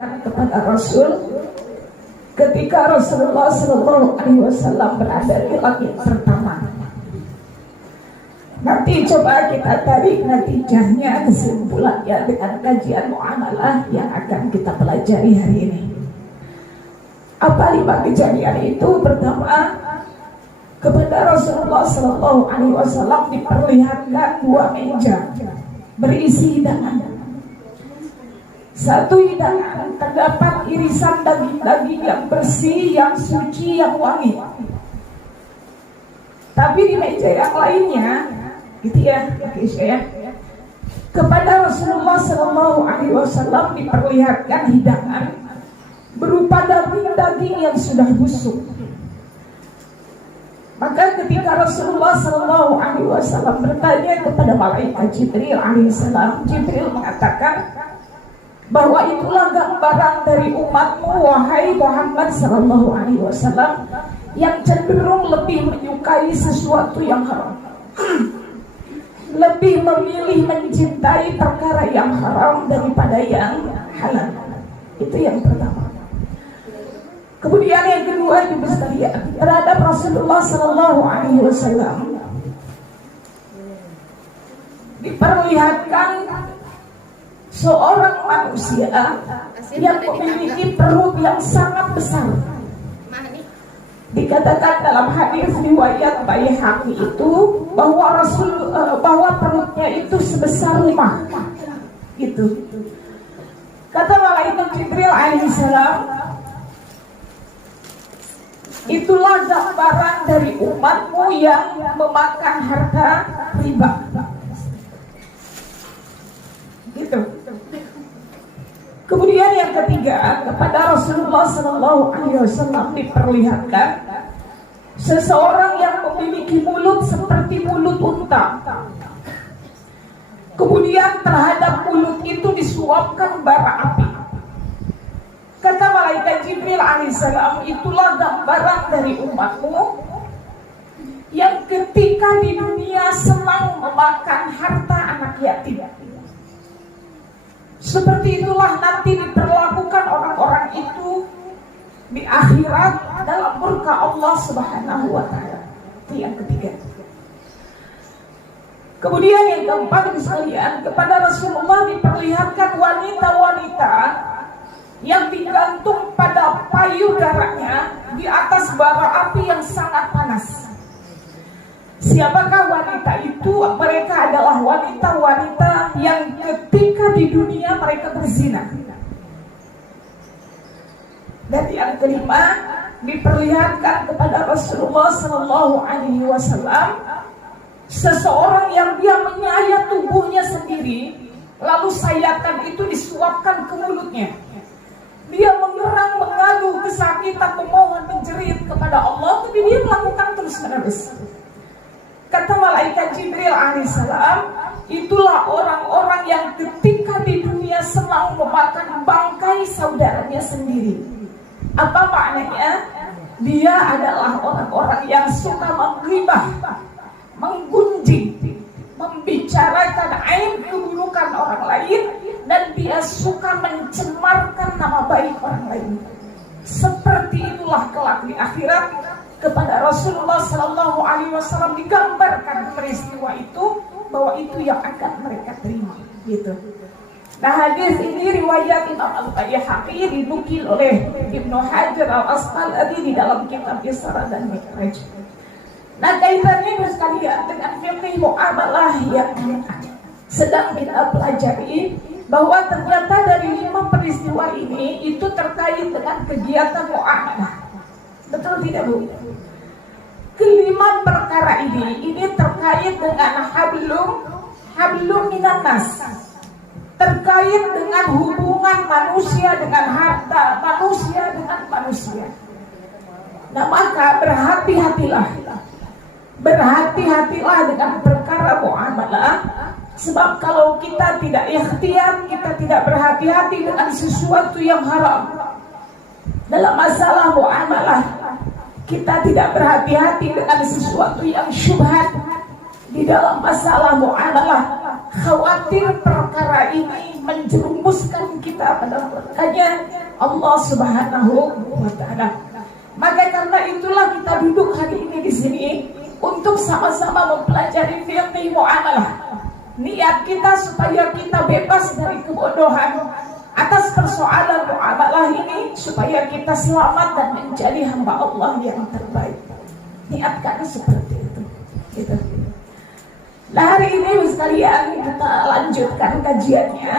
kepada Rasul ketika Rasulullah SAW berada di langit pertama. Nanti coba kita tarik natijahnya, kesimpulannya dengan kajian muamalah yang akan kita pelajari hari ini. Apa 5 kejadian itu? Pertama, kepada Rasulullah SAW diperlihatkan 2 meja berisi hidangan. Satu hidangan terdapat irisan daging-daging yang bersih, yang suci, yang wangi. Tapi di meja yang lainnya, gitu ya, kepada Rasulullah SAW diperlihatkan hidangan berupa daging-daging yang sudah busuk. Maka ketika Rasulullah SAW bertanya kepada malaikat Jibril alaihissalam, Jibril mengatakan bahwa itulah gambaran dari umatmu, wahai Muhammad SAW, yang cenderung lebih menyukai sesuatu yang haram, lebih memilih mencintai perkara yang haram daripada yang halal. Itu yang pertama. Kemudian yang kedua, ibu sekalian, terhadap Rasulullah SAW diperlihatkan seorang manusia yang memiliki perut yang sangat besar. Dikatakan dalam hadis riwayat Baihaqi itu bahwa perutnya itu sebesar rumah. Gitu. Kata malaikat Jibril alaihissalam, itulah gambaran dari umatmu yang memakan harta riba. Gitu. Kemudian yang ketiga, kepada Rasulullah SAW diperlihatkan seseorang yang memiliki mulut seperti mulut unta. Kemudian terhadap mulut itu disuapkan bara api. Kata malaikat Jibril alaihissalam, itulah gambaran dari umatmu yang ketika di dunia senang memakan harta anak yatim. Seperti itulah nanti diperlakukan orang-orang itu di akhirat dalam murka Allah Subhanahu wa Ta'ala. Itu yang ketiga. Kemudian yang keempat, sekalian, kepada Rasulullah diperlihatkan wanita-wanita yang digantung pada payudaranya di atas bara api yang sangat panas. Siapakah wanita itu? Mereka adalah wanita-wanita yang ketika di dunia mereka berzina. Dan yang kelima, diperlihatkan kepada Rasulullah SAW seseorang yang dia menyayat tubuhnya sendiri, lalu sayatan itu disuapkan ke mulutnya. Dia mengerang, mengaduh kesakitan, memohon, menjerit kepada Allah, tapi dia melakukan terus-menerus. Kata malaikat Jibril alaihissalam, itulah orang-orang yang ketika di dunia senang memakan bangkai saudaranya sendiri. Apa maknanya? Dia adalah orang-orang yang suka menggibah, menggunjing, membicarakan aib keburukan orang lain, dan dia suka mencemarkan nama baik orang lain. Seperti itulah kelak di akhirat. Kepada Rasulullah SAW digambarkan peristiwa itu, bahwa itu yang akan mereka terima. Gitu. Nah, hadis ini riwayat Imam Al-Baihaqi dinukil oleh Ibnu Hajar Al-Asqalani di dalam kitab Isra dan Mi'raj. Nah, kaitannya sekalian dengan fikih muamalah yang sedang kita pelajari, bahwa ternyata dari 5 peristiwa ini itu terkait dengan kegiatan muamalah. Betul tidak, Bu? Kelima perkara ini terkait dengan hablum minan nas, terkait dengan hubungan manusia dengan harta, manusia dengan manusia. Nah, maka berhati-hatilah dengan perkara muamalah, sebab kalau kita tidak ikhtiar, kita tidak berhati-hati dengan sesuatu yang haram dalam masalah muamalah, kita tidak berhati-hati dengan sesuatu yang syubhat di dalam masalah muamalah, khawatir khawatir perkara ini menjerumuskan kita pada murkanya Allah Subhanahu wa Ta'ala. Maka karena itulah kita duduk hari ini di sini untuk sama-sama mempelajari fikih muamalah. Niat kita supaya kita bebas dari kebodohan atas persoalan muamalah ini, supaya kita selamat dan menjadi hamba Allah yang terbaik. Niatkan seperti itu. Gitu. Nah, hari ini sekalian kita lanjutkan kajiannya.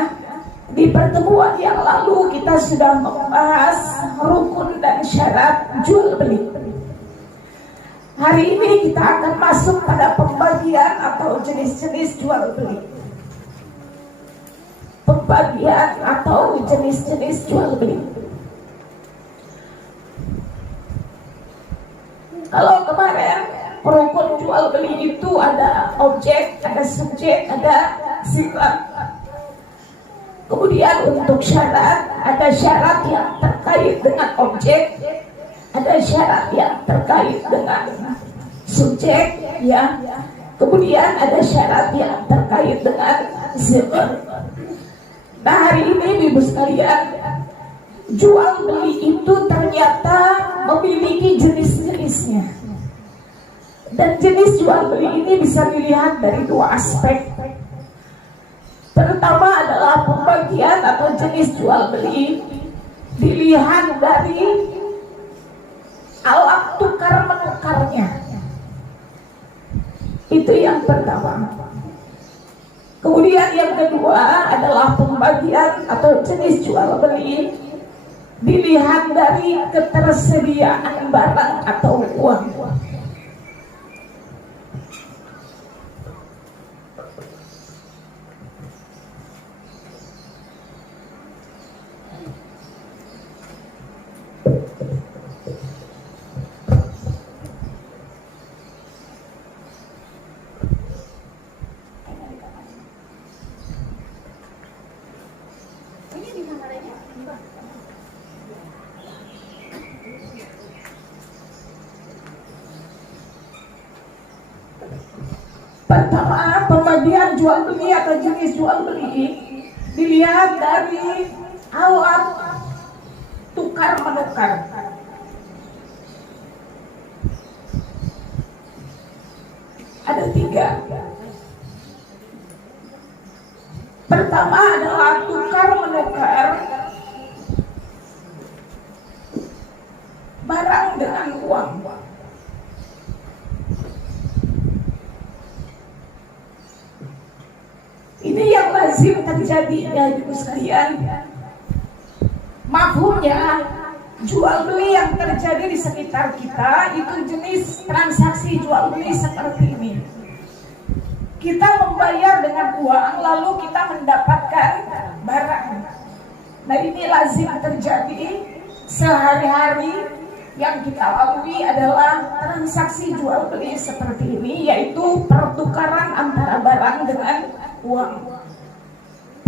Di pertemuan yang lalu kita sudah membahas rukun dan syarat jual beli. Hari ini kita akan masuk pada pembagian atau jenis-jenis jual beli. Pembagian atau jenis-jenis jual beli. Kalau kemarin rukun jual beli itu ada objek, ada subjek, ada sifat. Kemudian untuk syarat, ada syarat yang terkait dengan objek, ada syarat yang terkait dengan subjek, ya. Kemudian ada syarat yang terkait dengan sifat. Nah, hari ini ibu sekalian, jual beli itu ternyata memiliki jenis-jenisnya. Dan jenis jual beli ini bisa dilihat dari dua aspek. Pertama adalah pembagian atau jenis jual beli dilihat dari alat tukar menukarnya. Itu yang pertama. Kemudian yang kedua adalah pembagian atau jenis jual beli dilihat dari ketersediaan barang atau uang. Pertama, pembagian jual beli atau jenis jual beli dilihat dari alat tukar menukar. Ada tiga. Pertama adalah tukar menukar barang dengan uang. Ini yang lazim terjadi ya ibu sekalian. Mafhumnya, jual beli yang terjadi di sekitar kita itu jenis transaksi jual beli seperti ini. Kita membayar dengan uang, lalu kita mendapatkan barang. Nah, ini lazim terjadi sehari-hari. Yang kita lalui adalah transaksi jual beli seperti ini, yaitu pertukaran antara barang dengan uang.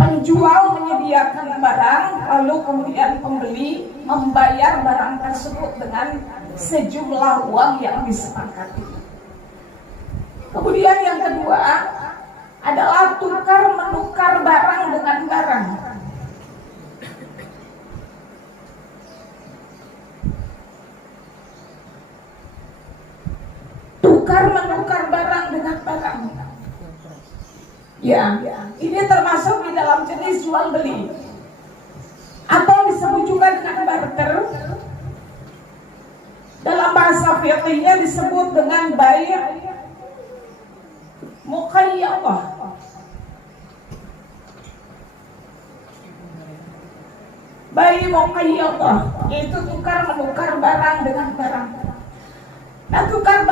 Penjual menyediakan barang, lalu kemudian pembeli membayar barang tersebut dengan sejumlah uang yang disepakati. Kemudian yang kedua adalah tukar menukar barang dengan barang. Tukar menukar barang dengan barang. Ya, ini termasuk di dalam jenis jual beli. Atau disebut juga dengan barter. Dalam bahasa fiqhnya disebut dengan bai' muqayyadah. Bai' muqayyadah yaitu tukar menukar barang dengan barang. Nah, tukar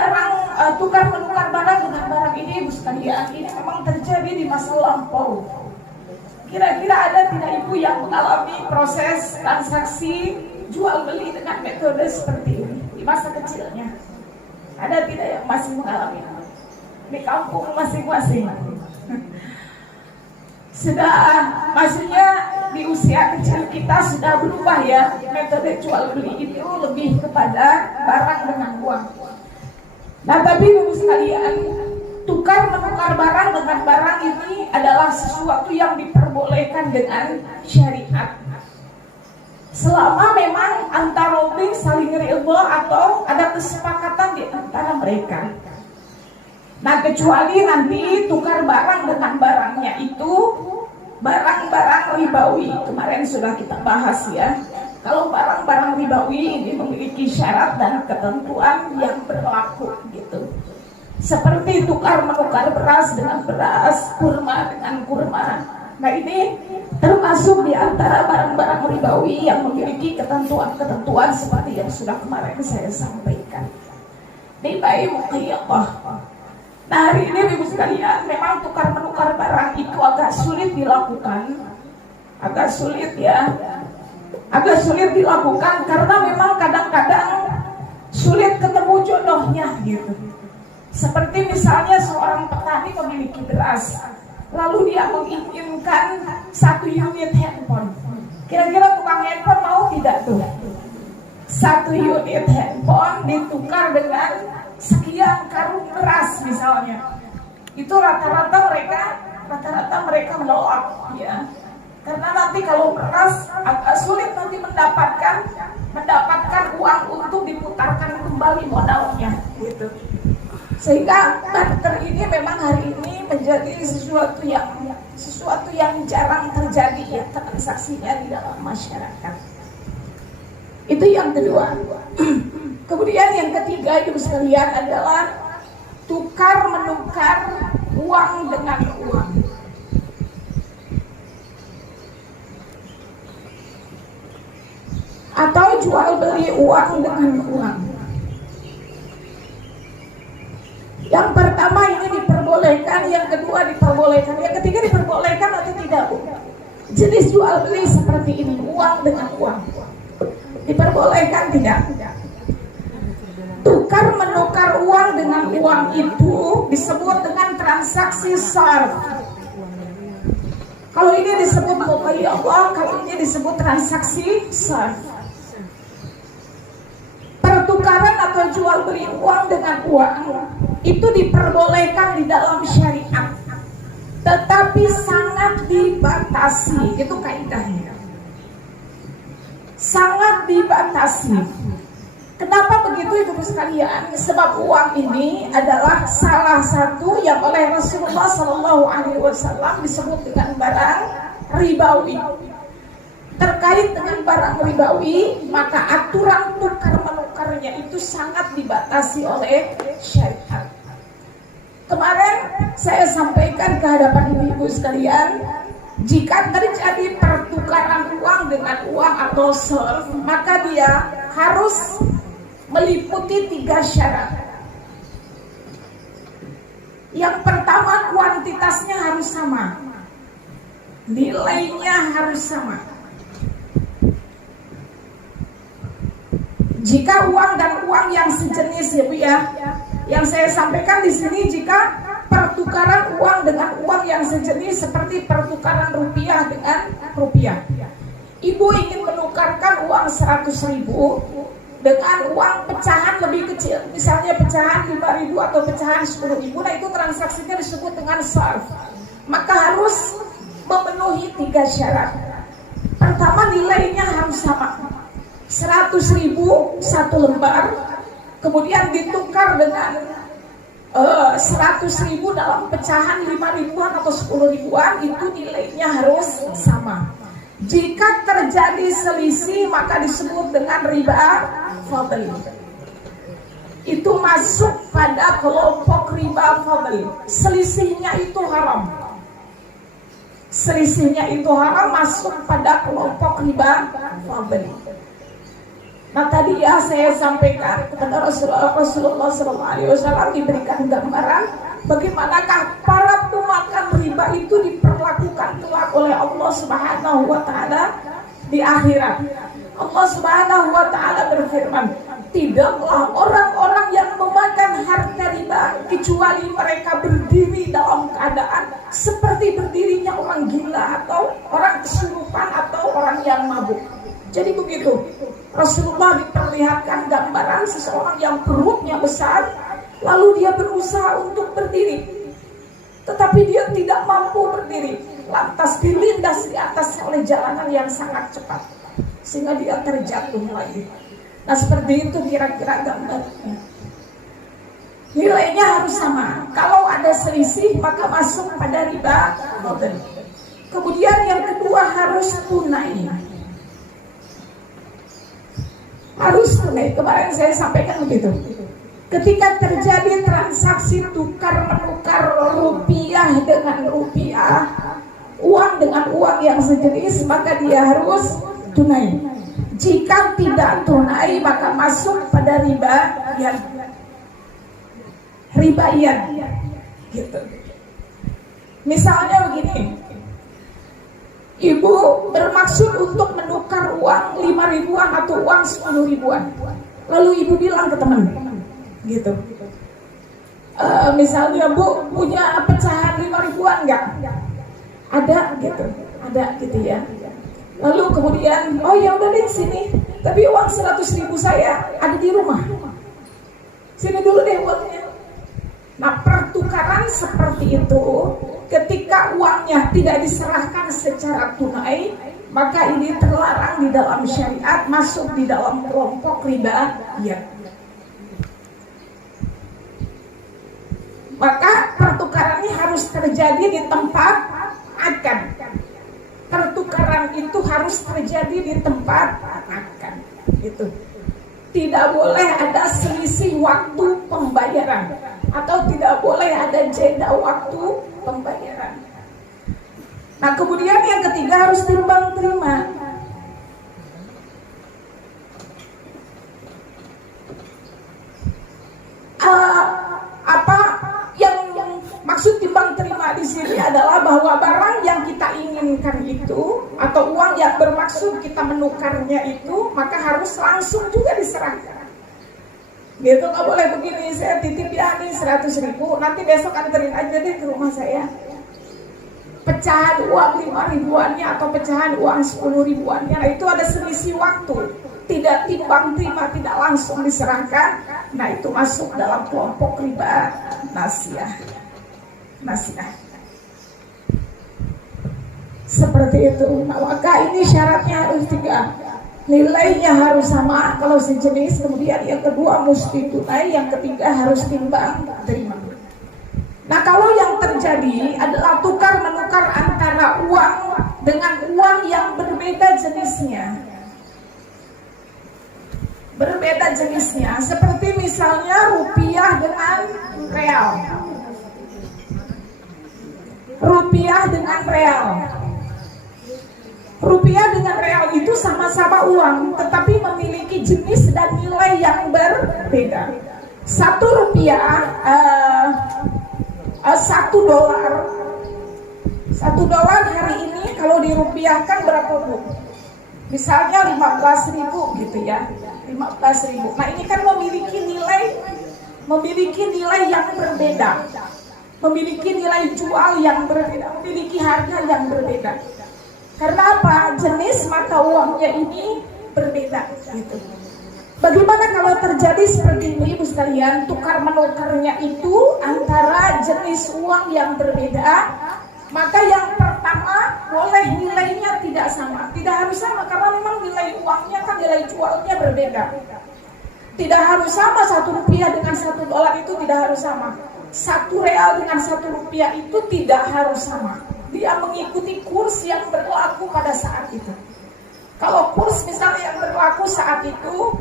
menukar barang dengan barang ini ibu sekalian, ini memang terjadi di masa lampau. Kira-kira ada tidak ibu yang mengalami proses transaksi jual beli dengan metode seperti ini di masa kecilnya? Ada tidak yang masih mengalami di kampung masing-masing? Sudah, maksudnya di usia kecil kita sudah berubah ya, metode jual beli itu lebih kepada barang dengan uang. Nah, tapi ibu sekalian, tukar menukar barang dengan barang ini adalah sesuatu yang diperbolehkan dengan syariat. Selama memang antara saling ridho atau ada kesepakatan di antara mereka. Nah, kecuali nanti tukar barang dengan barangnya itu barang-barang ribawi. Kemarin sudah kita bahas ya. Kalau barang-barang ribawi ini memiliki syarat dan ketentuan yang berlaku gitu. Seperti tukar menukar beras dengan beras, kurma dengan kurma. Nah, ini termasuk di antara barang-barang ribawi yang memiliki ketentuan-ketentuan seperti yang sudah kemarin saya sampaikan. Ini baik Allah. Nah, hari ini Ibu sekalian, memang tukar menukar barang itu agak sulit dilakukan. Agak sulit ya. Agak sulit dilakukan karena memang kadang-kadang sulit ketemu jodohnya gitu. Seperti misalnya seorang petani memiliki beras, lalu dia menginginkan 1 unit handphone. Kira-kira tukang handphone mau tidak tuh? 1 unit handphone ditukar dengan sekian karung beras misalnya. Itu rata-rata mereka menolak ya. Karena nanti kalau beras agak sulit nanti mendapatkan uang untuk diputarkan kembali modalnya gitu. Sehingga barter ini memang hari ini menjadi sesuatu yang jarang terjadi ya, transaksinya di dalam masyarakat. Itu yang kedua. Kemudian yang ketiga Ibu sekalian adalah tukar menukar uang dengan uang. Atau jual beli uang dengan uang. Yang pertama ini diperbolehkan, yang kedua diperbolehkan, yang ketiga diperbolehkan atau tidak, Bu? Jenis jual beli seperti ini, uang dengan uang. Diperbolehkan tidak? Tukar menukar uang dengan uang itu disebut dengan transaksi sarf. Kalau ini disebut muqayyadhah, kalau ini disebut transaksi sarf. Pertukaran atau jual beli uang dengan uang itu diperbolehkan di dalam syariat, tetapi sangat dibatasi. Itu kaidahnya, sangat dibatasi. Kenapa begitu Ibu sekalian? Sebab uang ini adalah salah satu yang oleh Rasulullah SAW disebut dengan barang ribawi. Terkait dengan barang ribawi, maka aturan tukar menukarnya itu sangat dibatasi oleh syariat. Kemarin saya sampaikan ke hadapan ibu-ibu sekalian, jika terjadi pertukaran uang dengan uang atau surf, maka dia harus meliputi 3 syarat. Yang pertama, kuantitasnya harus sama, nilainya harus sama. Jika uang dan uang yang sejenis ya Bu ya, yang saya sampaikan di sini, jika pertukaran uang dengan uang yang sejenis seperti pertukaran rupiah dengan rupiah. Ibu ingin menukarkan uang 100.000 dengan uang pecahan lebih kecil, misalnya pecahan 5.000 atau pecahan 10.000. Nah, itu transaksinya disebut dengan sarf. Maka harus memenuhi 3 syarat. Pertama, nilainya harus sama. 100.000 1 lembar, kemudian ditukar dengan 100.000 dalam pecahan 5.000-an atau 10.000-an, itu nilainya harus sama. Jika terjadi selisih maka disebut dengan riba fadl. Itu masuk pada kelompok riba fadl. Selisihnya itu haram. Selisihnya itu haram, masuk pada kelompok riba fadl. Nah, tadi ya saya sampaikan kepada Rasulullah SAW diberikan gambaran bagaimanakah para pemakan riba itu diperlakukan kelak oleh Allah Subhanahu wa Ta'ala di akhirat. Allah Subhanahu wa Ta'ala berfirman, tidaklah orang-orang yang memakan harta riba kecuali mereka berdiri dalam keadaan seperti berdirinya orang gila atau orang kesurupan atau orang yang mabuk. Jadi begitu, Rasulullah diperlihatkan gambaran seseorang yang perutnya besar, lalu dia berusaha untuk berdiri, tetapi dia tidak mampu berdiri, lantas dilindas di atasnya oleh jalanan yang sangat cepat, sehingga dia terjatuh lagi. Nah, seperti itu kira-kira gambarnya. Nilainya harus sama. Kalau ada selisih maka masuk pada riba fadl. Kemudian yang kedua harus tunai. Harus tunai. Kemarin saya sampaikan begitu. Ketika terjadi transaksi tukar menukar rupiah dengan rupiah, uang dengan uang yang sejenis, maka dia harus tunai. Jika tidak tunai maka masuk pada riba yang ribaian gitu. Misalnya begini, ibu bermaksud untuk menukar uang 5 ribuan atau uang 10 ribuan, lalu ibu bilang ke teman gitu, misalnya, Bu, punya pecahan 5 ribuan nggak? Ada gitu ya. Lalu kemudian, oh ya udah deh sini, tapi uang 100 ribu saya ada di rumah, sini dulu deh uangnya. Nah, pertukaran seperti itu, ketika uangnya tidak diserahkan secara tunai, maka ini terlarang di dalam syariat, masuk di dalam kelompok riba ya. Maka pertukarannya harus terjadi di tempat akad. Pertukaran itu harus terjadi di tempat akad. Itu tidak boleh ada selisih waktu pembayaran, atau tidak boleh ada jeda waktu pembayaran. Nah, kemudian yang ketiga harus timbang terima. Apa yang maksud timbang terima di sini adalah bahwa barang yang kita inginkan itu atau uang yang bermaksud kita menukarnya itu, maka harus langsung juga diserahkan. Gitu, nggak boleh begini, saya titip ya nih 100 ribu, nanti besok anterin aja deh ke rumah saya. Pecahan uang 5 ribuannya atau pecahan uang 10 ribuannya, nah itu ada selisih waktu, tidak timbang terima, tidak langsung diserahkan. Nah, itu masuk dalam kelompok riba nasiah. Seperti itu. Nah, maka ini syaratnya harus 3. Nilainya harus sama kalau sejenis, kemudian yang kedua mesti tunai, yang ketiga harus timbang terima. Nah, kalau yang terjadi adalah tukar menukar antara uang dengan uang yang berbeda jenisnya. Berbeda jenisnya, seperti misalnya rupiah dengan real. Rupiah dengan real. Rupiah dengan real itu sama-sama uang, tetapi memiliki jenis dan nilai yang berbeda. 1 rupiah, 1 dolar. 1 dolar hari ini kalau dirupiahkan berapa, Bu? Misalnya 15.000 gitu ya. 15.000. Nah, ini kan memiliki nilai yang berbeda. Memiliki nilai jual yang berbeda, memiliki harga yang berbeda. Karena apa? Jenis mata uangnya ini berbeda gitu. Bagaimana kalau terjadi seperti ini, Ibu sekalian, tukar menukarnya itu antara jenis uang yang berbeda, maka yang pertama boleh nilainya tidak sama. Tidak harus sama karena memang nilai uangnya kan nilai jualnya berbeda. Tidak harus sama, 1 rupiah dengan 1 dolar itu tidak harus sama. 1 real dengan 1 rupiah itu tidak harus sama. Dia mengikuti kurs yang berlaku pada saat itu. Kalau kurs misalnya yang berlaku saat itu,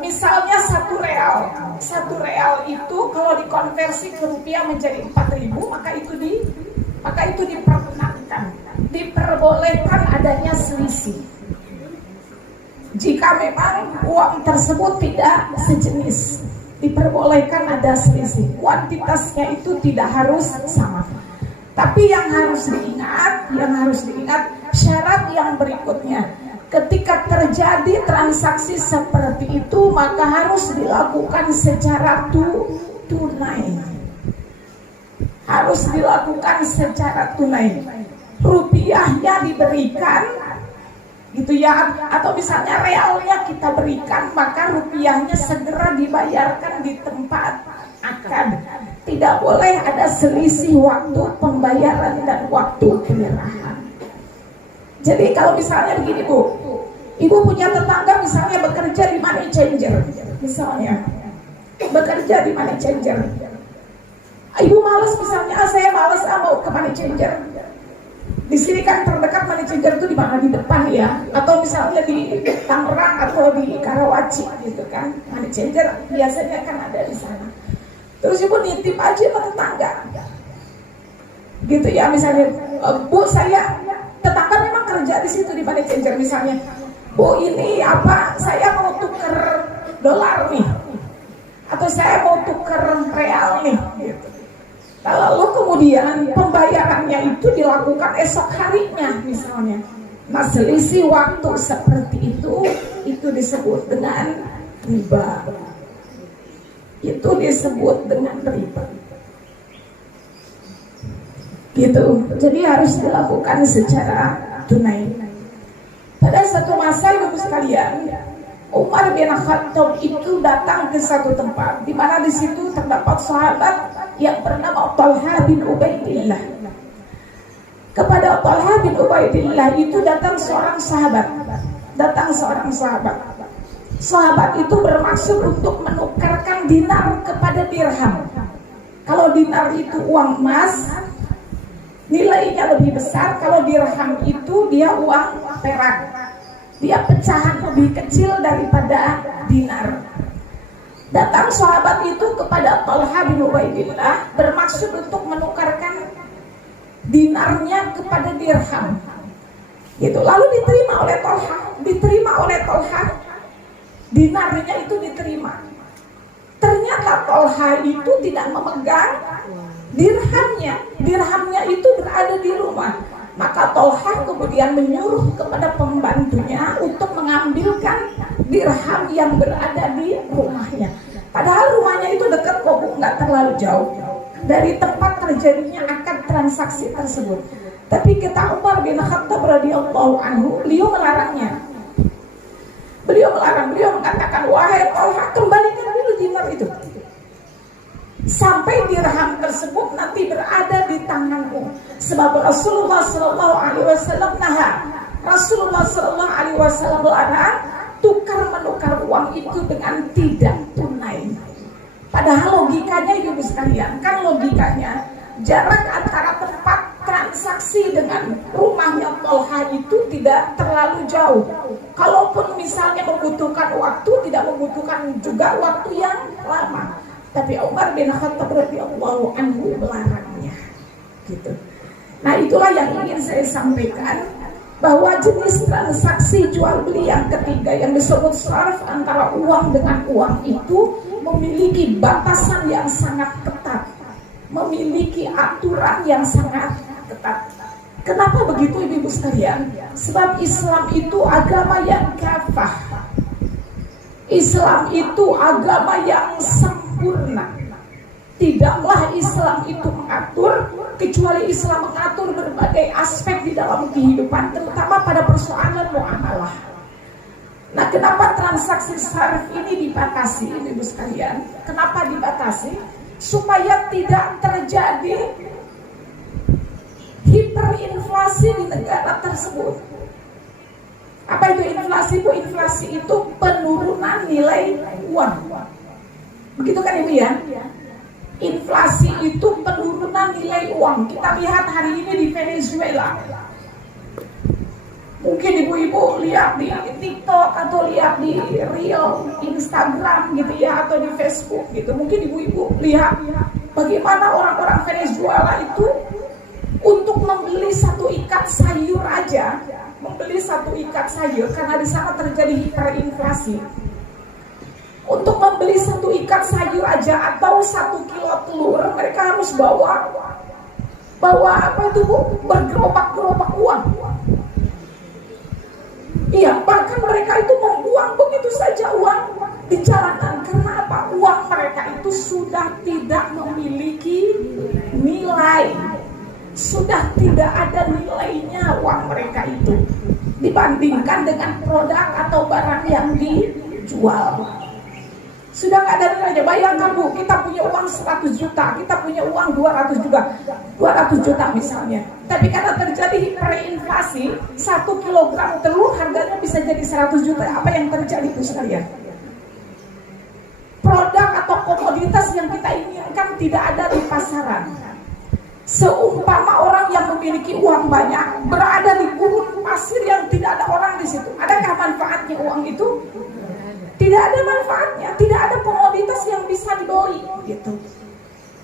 misalnya 1 real. 1 real itu kalau dikonversi ke rupiah menjadi 4.000, maka itu diperkenankan, diperbolehkan adanya selisih. Jika memang uang tersebut tidak sejenis, diperbolehkan ada selisih. Kuantitasnya itu tidak harus sama. Tapi yang harus diingat syarat yang berikutnya. Ketika terjadi transaksi seperti itu, maka harus dilakukan secara tunai. Harus dilakukan secara tunai. Rupiahnya diberikan gitu ya, atau misalnya realnya kita berikan, maka rupiahnya segera dibayarkan di tempat akad. Tidak boleh ada selisih waktu pembayaran dan waktu penyerahan. Jadi kalau misalnya begini Bu, Ibu punya tetangga misalnya bekerja di money changer, misalnya bekerja di money changer. Ibu males misalnya, saya males mau ke money changer. Di sini kan terdekat money changer itu di mana, di depan ya, atau misalnya di Tangerang atau di Karawaci gitu kan. Money changer biasanya kan ada di sana. Terus ibu nitip aja ke tetangga, gitu ya, misalnya, Bu saya tetangga memang kerja di situ di money changer misalnya. Bu ini apa? Saya mau tuker dolar nih, atau saya mau tuker real nih, gitu. Nah, lalu kemudian pembayarannya itu dilakukan esok harinya misalnya. Nah, selisih waktu seperti itu disebut dengan riba. Itu disebut dengan riba. Gitu. Jadi harus dilakukan secara tunai. Pada satu masa ibu sekalian, Umar bin Khattab itu datang ke satu tempat di mana di situ terdapat sahabat yang bernama Talha bin Ubaidillah. Kepada Talha bin Ubaidillah itu datang seorang sahabat. Sahabat itu bermaksud untuk menukarkan dinar kepada dirham. Kalau dinar itu uang emas, nilainya lebih besar. Kalau dirham itu dia uang perak, dia pecahan lebih kecil daripada dinar. Datang sahabat itu kepada Talha bin Ubaidillah bermaksud untuk menukarkan dinarnya kepada dirham. Gitu. Lalu diterima oleh Talha. Dinarnya itu diterima. Ternyata Talha itu tidak memegang dirhamnya. Dirhamnya itu berada di rumah. Maka Talha kemudian menyuruh kepada pembantunya untuk mengambilkan dirham yang berada di rumahnya. Padahal rumahnya itu dekat kok, nggak terlalu jauh dari tempat terjadinya akad transaksi tersebut. Tapi kata Umar bin Khattab radhiyallahu anhu, beliau melarangnya. Beliau mengatakan, wahai Talha, kembalikan dulu dinar itu sampai dirham tersebut nanti berada di tanganmu. Sebab Rasulullah Sallallahu Alaihi Wasallam Rasulullah Sallallahu Alaihi Wasallam melarang tukar menukar uang itu dengan tidak tunai. Padahal logikanya ibu sekalian, kan logikanya jarak antara tempat transaksi dengan rumahnya Talha itu tidak terlalu jauh. Kalaupun misalnya membutuhkan waktu, tidak membutuhkan juga waktu yang lama. Tapi Umar bin Khattab radhiyallahu anhu melarangnya. Gitu. Nah, itulah yang ingin saya sampaikan, bahwa jenis transaksi jual beli yang ketiga yang disebut sarf antara uang dengan uang itu memiliki batasan yang sangat ketat, memiliki aturan yang sangat ketat. Kenapa begitu ibu sekalian? Sebab Islam itu agama yang kafah. Islam itu agama yang sempurna. Tidaklah Islam itu mengatur, kecuali Islam mengatur berbagai aspek di dalam kehidupan, terutama pada persoalan muamalah. Nah, kenapa transaksi sarf ini dibatasi, ibu sekalian? Kenapa dibatasi? Supaya tidak terjadi hiperinflasi di negara tersebut. Apa itu inflasi? Bu, inflasi itu penurunan nilai uang. Begitu kan ibu ya? Inflasi itu penurunan nilai uang. Kita lihat hari ini di Venezuela. Mungkin ibu-ibu lihat di TikTok atau lihat di Reel Instagram gitu ya, atau di Facebook gitu. Mungkin ibu-ibu lihat bagaimana orang-orang Venezuela itu untuk membeli satu ikat sayur aja, karena di sana terjadi hiperinflasi. Untuk membeli satu ikat sayur aja atau 1 kilo telur, mereka harus bawa apa itu Bu? Bergerobak-gerobak uang. Iya, bahkan mereka itu membuang begitu saja uang di jalanan. Karena apa? Uang mereka itu sudah tidak memiliki nilai. Sudah tidak ada nilainya uang mereka itu dibandingkan dengan produk atau barang yang dijual. Sudah nggak ada nilainya. Bayangkan Bu, kita punya uang 100 juta, kita punya uang 200 juga, 200 juta misalnya. Tapi karena terjadi hiperinflasi, 1 kilogram telur harganya bisa jadi 100 juta. Apa yang terjadi Bu sekalian? Produk atau komoditas yang kita inginkan tidak ada di pasaran. Seumpama orang yang memiliki uang banyak berada di gurun pasir yang tidak ada orang di situ. Adakah manfaatnya uang itu? Tidak ada manfaatnya, tidak ada komoditas yang bisa dibeli gitu.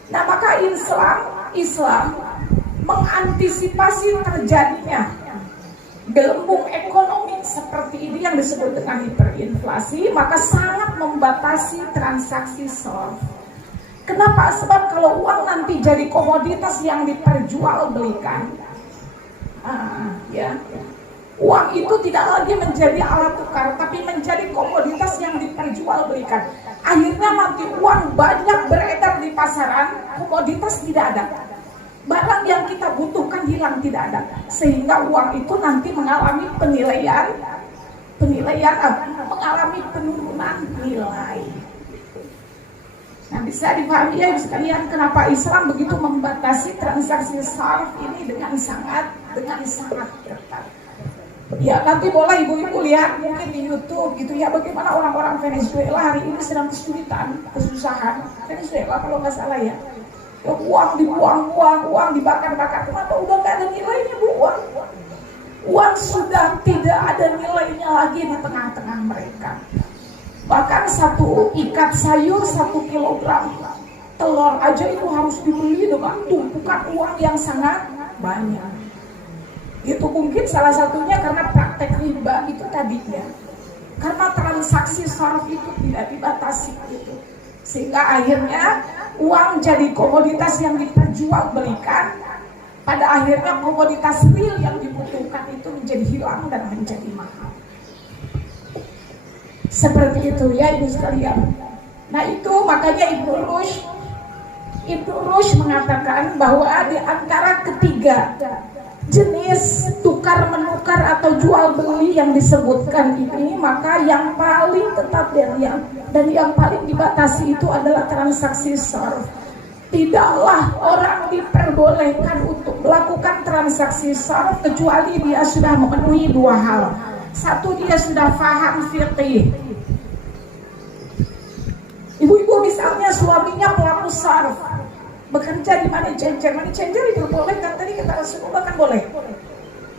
Nah, maka Islam mengantisipasi terjadinya gelembung ekonomi seperti ini yang disebut dengan hiperinflasi, maka sangat membatasi transaksi SORF. Kenapa? Sebab kalau uang nanti jadi komoditas yang diperjualbelikan, uang itu tidak lagi menjadi alat tukar, tapi menjadi komoditas yang diperjualbelikan. Akhirnya nanti uang banyak beredar di pasaran, komoditas tidak ada. Barang yang kita butuhkan hilang, tidak ada. Sehingga uang itu nanti mengalami mengalami penurunan nilai. Nah, bisa dipahami ya sekalian kenapa Islam begitu membatasi transaksi SORF ini dengan sangat ketat. Ya, nanti boleh ibu-ibu lihat mungkin di YouTube gitu ya, bagaimana orang-orang Venezuela hari ini sedang kesulitan, kesusahan. Venezuela kalau nggak salah ya, uang dibuang-buang, uang dibakar-bakar. Kenapa? Udah nggak ada nilainya Bu, uang sudah tidak ada nilainya lagi di tengah-tengah mereka. Bahkan satu ikat sayur 1 kilogram telur aja itu harus dibeli dengan tumpukan uang yang sangat banyak. Itu mungkin salah satunya karena praktek riba itu tadinya. Karena transaksi SORF itu tidak dibatasi gitu. Sehingga akhirnya uang jadi komoditas yang diperjualbelikan. Pada akhirnya komoditas real yang dibutuhkan itu menjadi hilang dan menjadi mahal. Seperti itu ya ibu sekalian. Nah itu makanya Ibnu Rushd mengatakan bahwa di antara ketiga jenis tukar menukar atau jual beli yang disebutkan ini, maka yang paling tetap dan yang paling dibatasi itu adalah transaksi SORF. Tidaklah orang diperbolehkan untuk melakukan transaksi SORF kecuali dia sudah memenuhi 2 hal. Satu, dia sudah paham fikih. Ibu-ibu misalnya suaminya pelaku SORF, bekerja di money changer diperbolehkan, tadi kata Rasulullah kan boleh.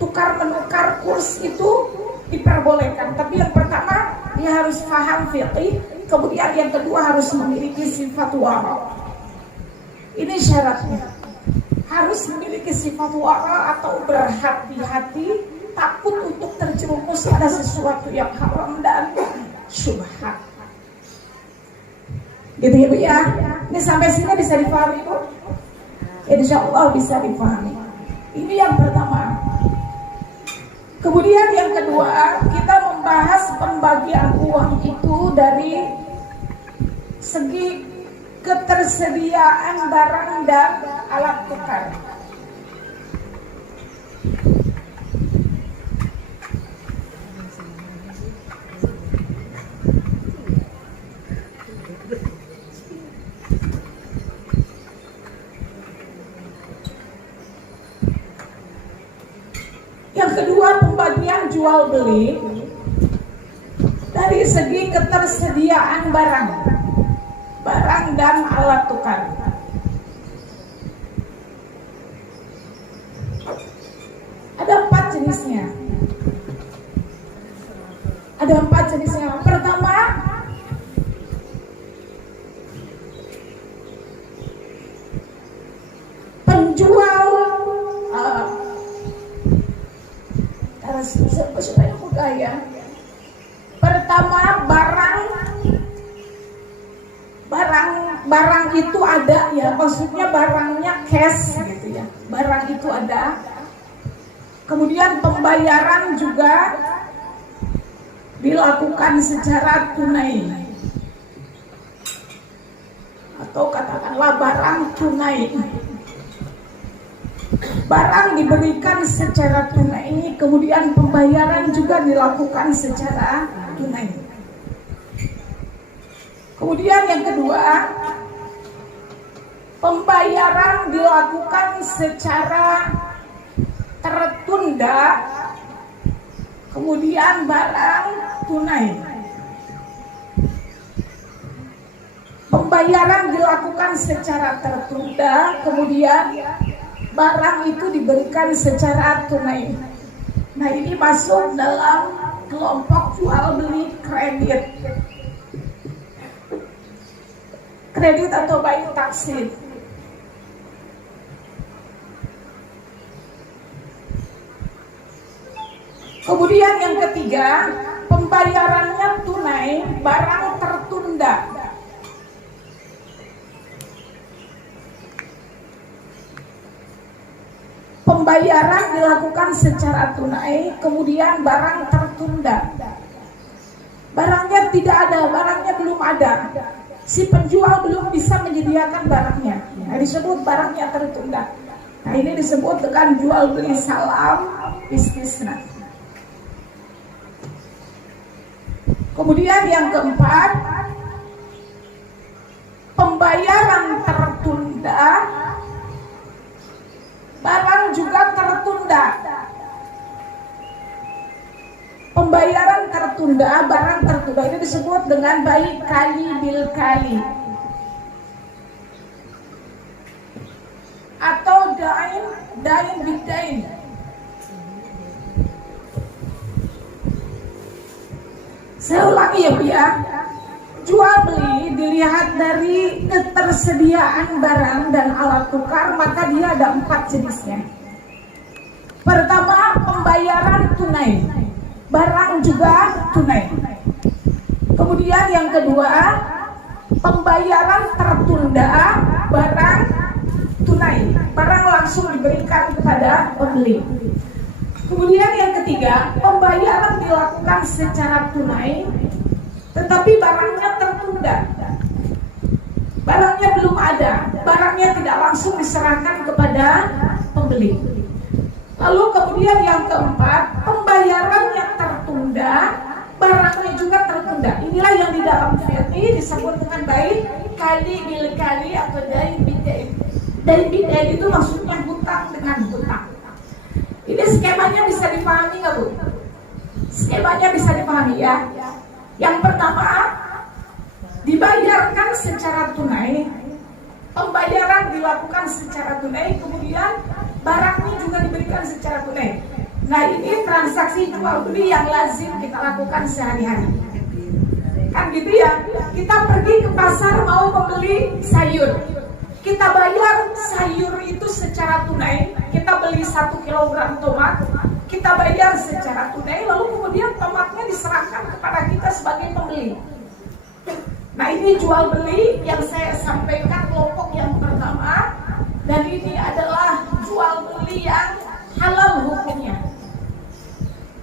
Tukar menukar kurs itu diperbolehkan, tapi yang pertama dia harus paham fikih, kemudian yang kedua harus memiliki sifat wara. Ini syaratnya, harus memiliki sifat wara atau berhati-hati, takut untuk terjerumus pada sesuatu yang haram dan syubhat. Gitu ya Bu ya. Ini sampai sini bisa dipahami Bu? Insya Allah bisa dipahami. Ini yang pertama. Kemudian yang kedua, kita membahas pembagian uang itu dari segi ketersediaan barang dan alat tukar. Yang kedua, pembagian jual beli dari segi ketersediaan barang dan alat tukar. Ada 4 jenisnya. Pertama, penjual supaya mudah ya. Pertama, barang itu ada ya, maksudnya barangnya cash gitu ya. Barang itu ada. Kemudian pembayaran juga dilakukan secara tunai. Atau katakanlah barang tunai. Barang diberikan secara tunai, kemudian pembayaran juga dilakukan secara tunai. Kemudian yang kedua, pembayaran dilakukan secara tertunda, kemudian barang tunai. Pembayaran dilakukan secara tertunda, kemudian barang itu diberikan secara tunai. Nah, ini masuk dalam kelompok jual beli kredit. Kredit atau buy taksid. Kemudian yang ketiga, pembayarannya tunai, barang tertunda. Pembayaran dilakukan secara tunai, kemudian barang tertunda. Barangnya tidak ada, barangnya belum ada. Si penjual belum bisa menyediakan barangnya. Nah, disebut barangnya tertunda. Nah, ini disebut dengan jual beli salam bisnis. Kemudian yang keempat, pembayaran tertunda, barang juga tertunda. Pembayaran tertunda, barang tertunda, ini disebut dengan baik kali bil kali atau dain bidain. Saya ulangi ya Bu ya. Jual beli dilihat dari ketersediaan barang dan alat tukar, maka dia ada 4 jenisnya. Pertama, pembayaran tunai, barang juga tunai. Kemudian yang kedua, pembayaran tertunda, barang tunai, barang langsung diberikan kepada pembeli. Kemudian yang ketiga, pembayaran dilakukan secara tunai, tetapi barangnya tertunda. Barangnya belum ada, barangnya tidak langsung diserahkan kepada pembeli. Lalu kemudian yang keempat, pembayarannya tertunda, barangnya juga tertunda. Inilah yang di dalam fikih disebut dengan baik kali bil kali atau dain bidain. Dain bidain itu maksudnya hutang dengan hutang. Ini skemanya bisa dipahami nggak Bu? Skemanya bisa dipahami ya. Yang pertama, dibayarkan secara tunai, pembayaran dilakukan secara tunai, kemudian barangnya juga diberikan secara tunai. Nah, ini transaksi jual beli yang lazim kita lakukan sehari-hari. Kan gitu ya, kita pergi ke pasar mau membeli sayur, kita bayar sayur itu secara tunai, kita beli 1 kilogram tomat, kita bayar secara tunai, lalu kemudian tomatnya diserahkan kepada kita sebagai pembeli. Nah, ini jual beli yang saya sampaikan kelompok yang pertama, dan ini adalah jual beli yang halal hukumnya.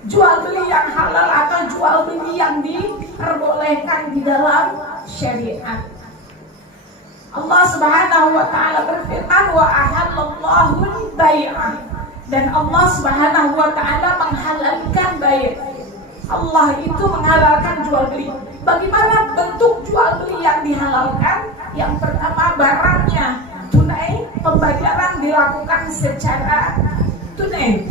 Jual beli yang halal atau jual beli yang diperbolehkan di dalam syariat. Allah Subhanahu wa taala berfirman, wa ahallallahu al-bai'ah, dan Allah Subhanahu wa taala menghalalkan bai'. Allah itu menghalalkan jual beli. Bagaimana bentuk jual beli yang dihalalkan? Yang pertama, barangnya tunai, pembayaran dilakukan secara tunai.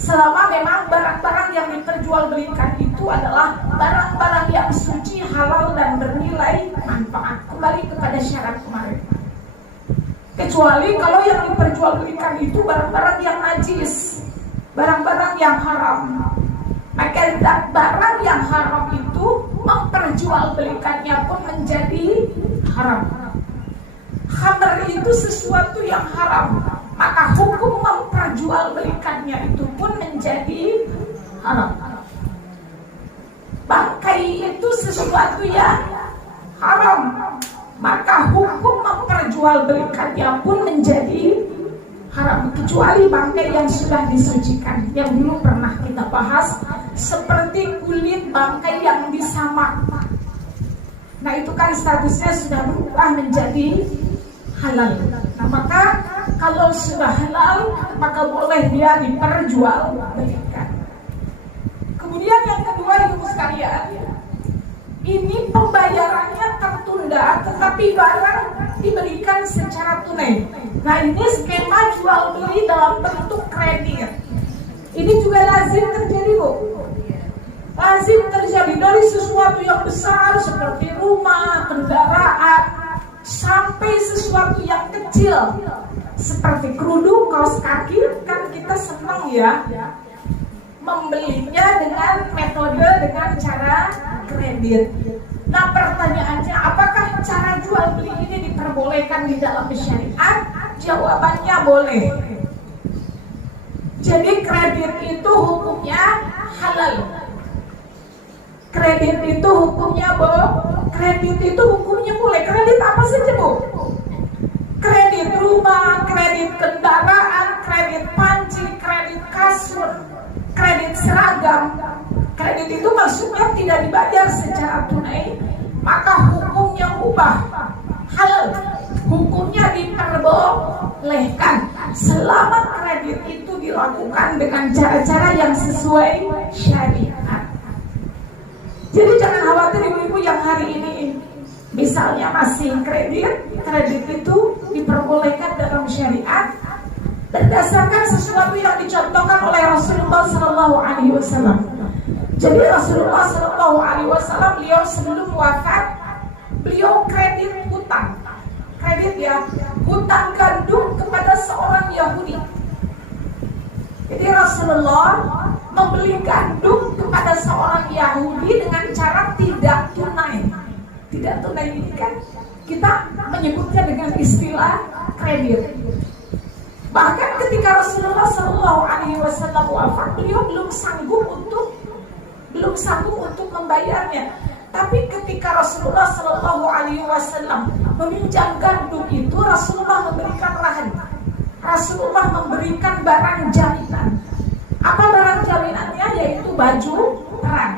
Selama memang barang-barang yang diperjualbelikan itu adalah barang-barang yang suci, halal, dan bernilai manfaat. Kembali kepada syarat kemarin. Kecuali kalau yang diperjualbelikan itu barang-barang yang najis, barang-barang yang haram. Maka barang yang haram itu memperjualbelikannya pun menjadi haram. Khamr itu sesuatu yang haram, maka hukum memperjualbelikannya itu pun menjadi haram. Bangkai itu sesuatu yang haram, maka hukum memperjualbelikannya pun menjadi haram, kecuali bangkai yang sudah disucikan, yang dulu pernah kita bahas, seperti kulit bangkai yang disamak. Nah, itu kan statusnya sudah berubah menjadi halal. Nah, maka kalau sudah halal, maka boleh dia diperjualbelikan. Kemudian yang kedua, ibu sekalian, ini pembayarannya tertunda, tetapi barang diberikan secara tunai. Nah, ini skema jual beli dalam bentuk kredit. Ini juga lazim terjadi, Bu. Lazim terjadi dari sesuatu yang besar seperti rumah, kendaraan, sampai sesuatu yang kecil seperti kerudung, kaos kaki. Kan kita senang ya membelinya dengan metode, dengan cara kredit. Nah, pertanyaannya, apakah cara jual beli ini diperbolehkan di dalam syariat? Jawabannya boleh. Jadi kredit itu hukumnya halal. Kredit itu hukumnya kredit itu hukumnya boleh. Kredit apa saja, Bu? Kredit rumah, kredit kendaraan, kredit panci, kredit kasur, kredit seragam. Kredit itu maksudnya tidak dibayar secara tunai, maka hukumnya mubah, halal. Hukumnya diperbolehkan selama kredit itu dilakukan dengan cara-cara yang sesuai syariat. Jadi jangan khawatir ibu-ibu yang hari ini misalnya masih kredit itu diperbolehkan dalam syariat berdasarkan sesuatu yang dicontohkan oleh Rasulullah SAW. Jadi Rasulullah SAW beliau sebelum wafat beliau kredit hutang, hutang gandum kepada seorang Yahudi. Jadi Rasulullah membeli gandum kepada seorang Yahudi dengan cara tidak tunai. Tidak tunai ini kan kita menyebutnya dengan istilah kredit. Bahkan ketika Rasulullah SAW wafat, beliau belum sanggup untuk membayarnya. Tapi ketika Rasulullah SAW meminjam gandum itu, Rasulullah memberikan lahan. Rasulullah memberikan barang jaminan. Apa barang jaminannya? Yaitu baju perang.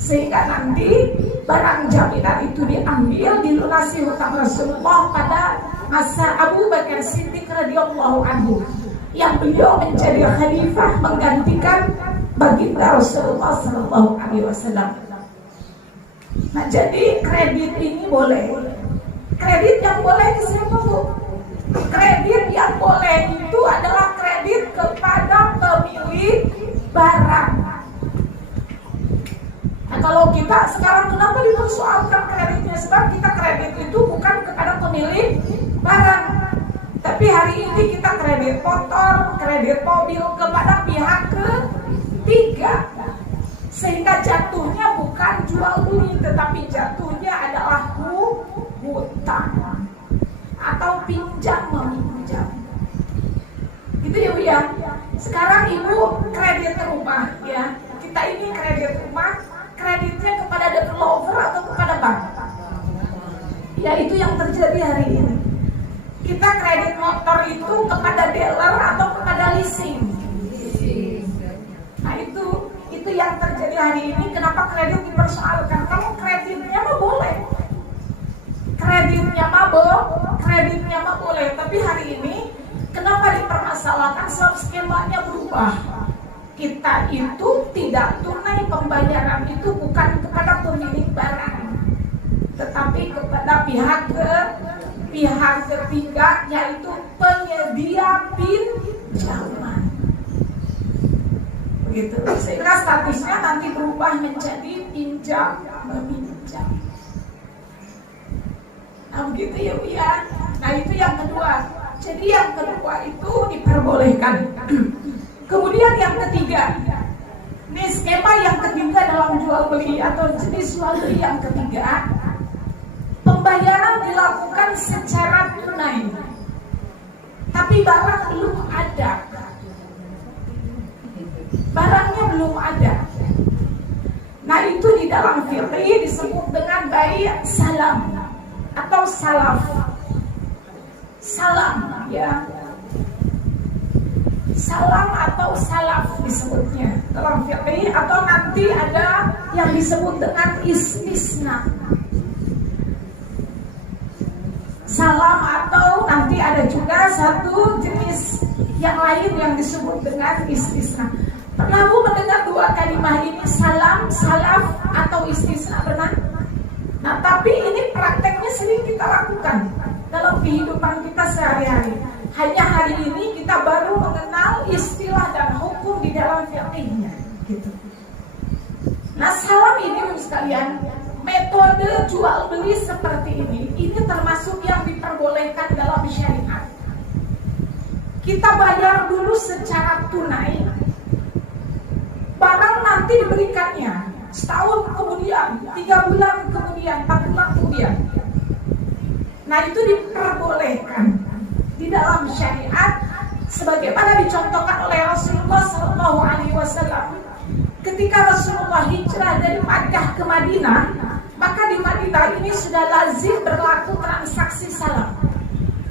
Sehingga nanti barang jaminan itu diambil, dilunasi hutang Rasulullah pada masa Abu Bakar Siddiq radhiyallahu anhu, yang beliau menjadi khalifah menggantikan baginda Rasulullah sallallahu alaihi wasallam. Nah, jadi kredit ini boleh. Kredit yang boleh di siapa, Bu? Kredit yang boleh itu adalah kredit kepada pemilik barang. Nah, kalau kita sekarang kenapa dipersoalkan kreditnya? Sebab kita kredit itu bukan kepada pemilik barang, tapi hari ini kita kredit motor, kredit mobil kepada pihak ketiga, sehingga jatuhnya bukan jual beli, tetapi jatuhnya adalah hutang atau pinjam meminjam. Gitu ya, Bu ya. Sekarang Ibu kredit rumah ya. Kita ini kredit rumah, kreditnya kepada developer atau kepada bank? Ya, itu yang terjadi hari ini. Kita kredit motor itu kepada dealer atau kepada leasing. Nah, itu yang terjadi hari ini. Kenapa kredit dipersoalkan? Kalau kreditnya mah boleh. Kreditnya mah boleh, tapi hari ini kenapa dipermasalahkan? Sebab skemanya berubah. Kita itu tidak tunai, pembayaran itu bukan kepada pemilik barang, tetapi kepada pihak ketiga, yaitu penyedia pinjaman. Begitu. Sehingga statusnya nanti berubah menjadi pinjam meminjam. Nah, begitu ya, Bu ya. Nah, itu yang kedua. Jadi yang kedua itu diperbolehkan. Kemudian yang ketiga, ini skema yang ketiga dalam jual beli atau jenis jual beli yang ketiga, pembayaran dilakukan secara tunai, tapi barang belum ada. Barangnya belum ada. Nah, itu di dalam fikih disebut dengan bai' salam atau salaf. Salam ya. Salam atau salaf disebutnya dalam fikih, atau nanti ada yang disebut dengan istisna. Salam atau nanti ada juga satu jenis yang lain yang disebut dengan istisna. Pernah Bu mendengar dua kalimat ini, salam, salaf atau istisna, pernah? Nah, tapi ini prakteknya sering kita lakukan dalam kehidupan kita sehari-hari. Hanya hari ini kita baru mengenal istilah dan hukum di dalam fikihnya, gitu. Nah, salam ini sekalian, metode jual beli seperti ini termasuk yang diperbolehkan dalam syariat. Kita bayar dulu secara tunai, barang nanti diberikannya setahun kemudian, 3 bulan kemudian, 4 bulan kemudian. Nah, itu diperbolehkan di dalam syariat sebagaimana dicontohkan oleh Rasulullah SAW. Ketika Rasulullah hijrah dari Makkah ke Madinah, maka di Madinah ini sudah lazim berlaku transaksi salam.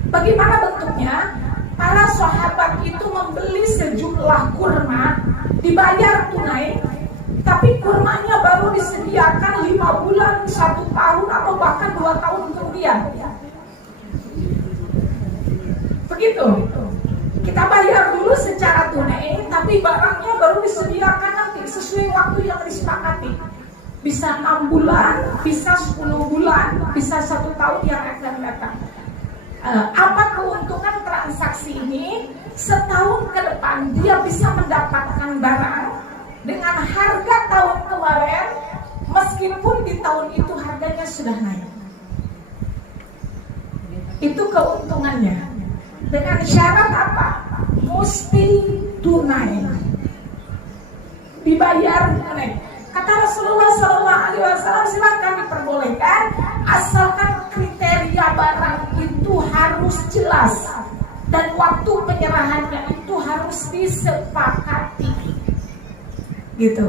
Bagaimana bentuknya? Para sahabat itu membeli sejumlah kurma, dibayar tunai, tapi kurmanya baru disediakan 5 bulan, 1 tahun, atau bahkan 2 tahun kemudian. Begitu. Kita bayar dulu secara tunai, tapi barangnya baru disediakan nanti sesuai waktu yang disepakati. Bisa 6 bulan, bisa 10 bulan, bisa 1 tahun yang akan datang. Apa keuntungan transaksi ini? Setahun ke depan dia bisa mendapatkan barang dengan harga tahun kemarin, meskipun di tahun itu harganya sudah naik. Itu keuntungannya. Dengan syarat apa? Mesti tunai, dibayar tunai. Kata Rasulullah SAW, silakan diperbolehkan, asalkan kriteria barang itu harus jelas dan waktu penyerahannya itu harus disepakati. Gitu.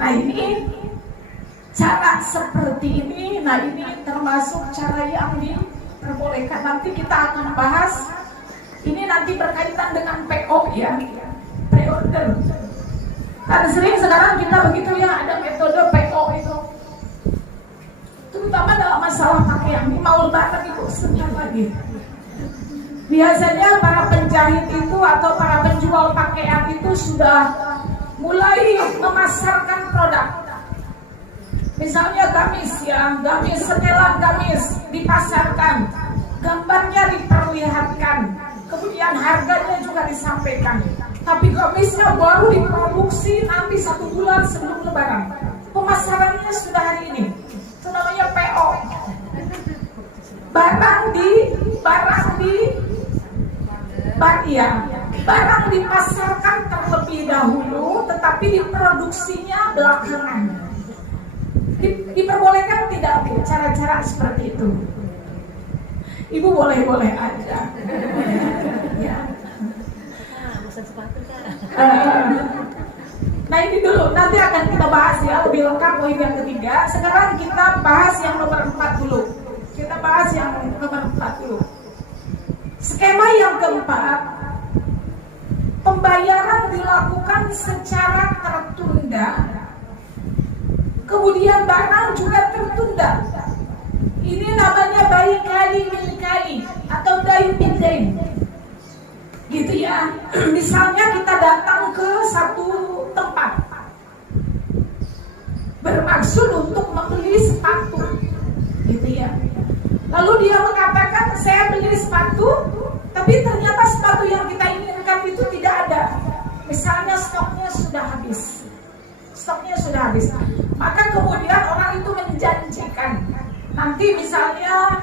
Nah, ini cara seperti ini. Nah, ini termasuk cara yang diperbolehkan. Nanti kita akan bahas. Ini nanti berkaitan dengan PO ya, pre-order. Karena sering sekarang kita begitu ya, ada metode PO itu. Terutama dalam masalah pakaian. Ini mau lebaran itu sebentar lagi. Biasanya para penjahit itu atau para penjual pakaian itu sudah mulai memasarkan produk. Misalnya gamis ya, gamis, setelan gamis dipasarkan, gambarnya diperlihatkan, kemudian harganya juga disampaikan. Tapi gamisnya baru diproduksi nanti 1 bulan sebelum lebaran. Pemasarannya sudah hari ini. Itu namanya PO. Barang dipasarkan terlebih dahulu, tetapi diproduksinya belakangan. Diperbolehkan tidak cara-cara seperti itu? Ibu boleh-boleh aja. Ya. Nah, ini dulu, nanti akan kita bahas ya lebih lengkap poin yang ketiga. Sekarang kita bahas yang nomor 4 dulu. Kita bahas yang nomor 4 dulu. Skema yang keempat, pembayaran dilakukan secara tertunda, kemudian barang juga tertunda. Ini namanya bayi kali kali atau dain bin dain, gitu ya. Misalnya kita datang ke satu tempat bermaksud untuk membeli sepatu, gitu ya. Lalu dia mengatakan saya beli sepatu, tapi ternyata sepatu yang kita inginkan itu tidak ada. Misalnya stoknya sudah habis. Maka kemudian orang itu menjanjikan, nanti misalnya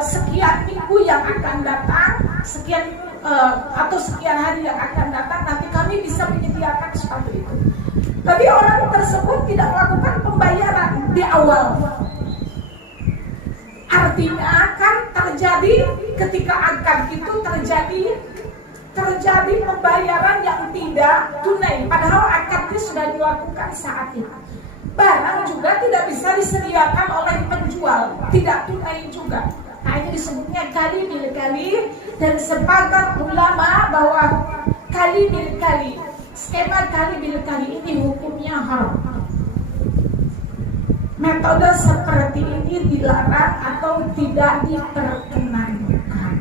sekian minggu yang akan datang, atau sekian hari yang akan datang, nanti kami bisa menyediakan sepatu itu. Tapi orang tersebut tidak melakukan pembayaran di awal. Artinya akan terjadi ketika akad itu terjadi pembayaran yang tidak tunai, padahal akadnya sudah dilakukan saat itu. Barang juga tidak bisa disediakan oleh penjual, tidak tunai juga. Nah, ini disebutnya kali bil kali, dan sepakat ulama bahwa kali bil kali, skema kali bil kali ini hukumnya haram. Metode seperti ini dilarang atau tidak diperkenankan.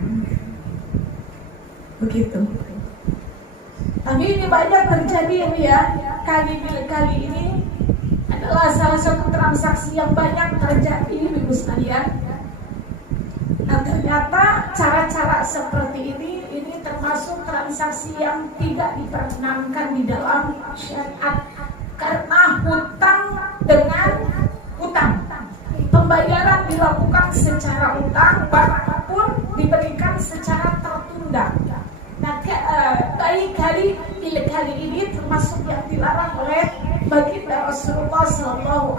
Begitu. Tapi ini banyak terjadi ini ya, kali bil kali ini adalah salah satu transaksi yang banyak terjadi, Ibu sekalian. Nah, ternyata cara-cara seperti ini termasuk transaksi yang tidak diperkenankan di dalam syariat, karena hutang dengan hutang. Pembayaran dilakukan secara utang, barang pun diberikan secara tertunda. Nah, baik kali ini termasuk yang dilarang oleh baginda Rasulullah SAW,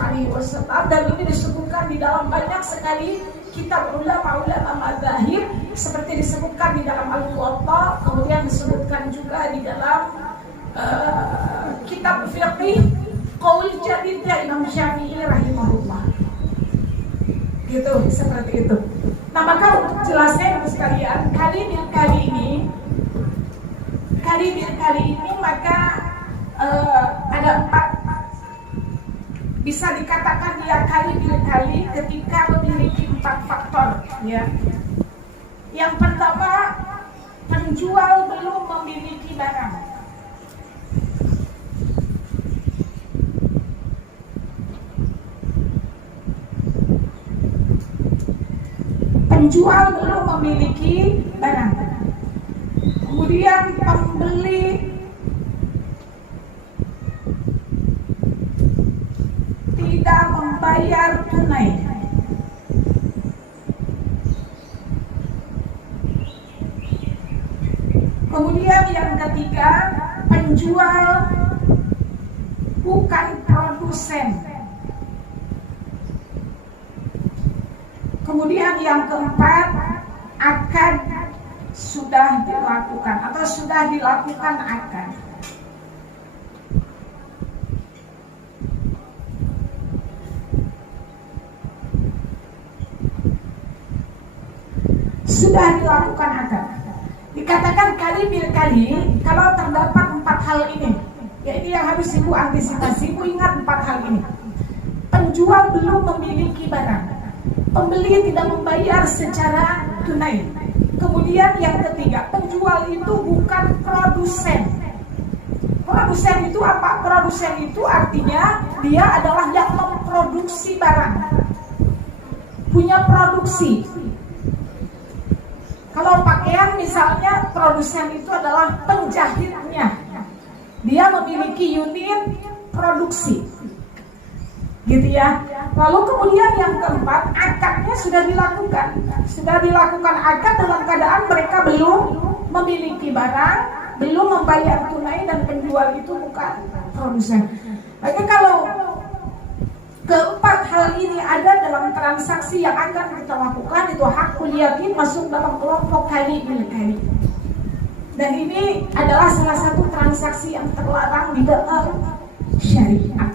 dan ini disebutkan di dalam banyak sekali kitab ulama mazhab, seperti disebutkan di dalam Al-Muwatta, kemudian disebutkan juga di dalam kitab fiqih Qaul Jadidnya Imam Syafi'i rahimahullah. Gitu, seperti itu. Nah, maka untuk jelasnya Ibu sekalian, kali ini maka ada 4, bisa dikatakan dia kali ketika memiliki 4 faktor, ya. Yang pertama, penjual belum memiliki barang. Penjual belum memiliki barang. Kemudian pembeli tidak membayar tunai. Kemudian yang ketiga, penjual bukan produsen. Kemudian yang keempat, akad sudah dilakukan atau sudah dilakukan akad. Sudah dilakukan akad. Dikatakan kali kalau terdapat 4 hal ini. Ya, ini yang harus Ibu antisipasi. Ibu ingat 4 hal ini. Penjual belum memiliki barang. Pembeli tidak membayar secara tunai. Kemudian yang ketiga, penjual itu bukan produsen. Produsen itu apa? Produsen itu artinya dia adalah yang memproduksi barang, punya produksi. Kalau pakaian misalnya, produsen itu adalah penjahitnya. Dia memiliki unit produksi, gitu ya. Lalu kemudian yang keempat, akadnya sudah dilakukan akad dalam keadaan mereka belum memiliki barang, belum membayar tunai, dan penjual itu bukan produsen. Maka kalau keempat hal ini ada dalam transaksi yang akan kita lakukan, itu hakul yakin masuk dalam kelompok kali. Dan ini adalah salah satu transaksi yang terlarang di dalam syariat.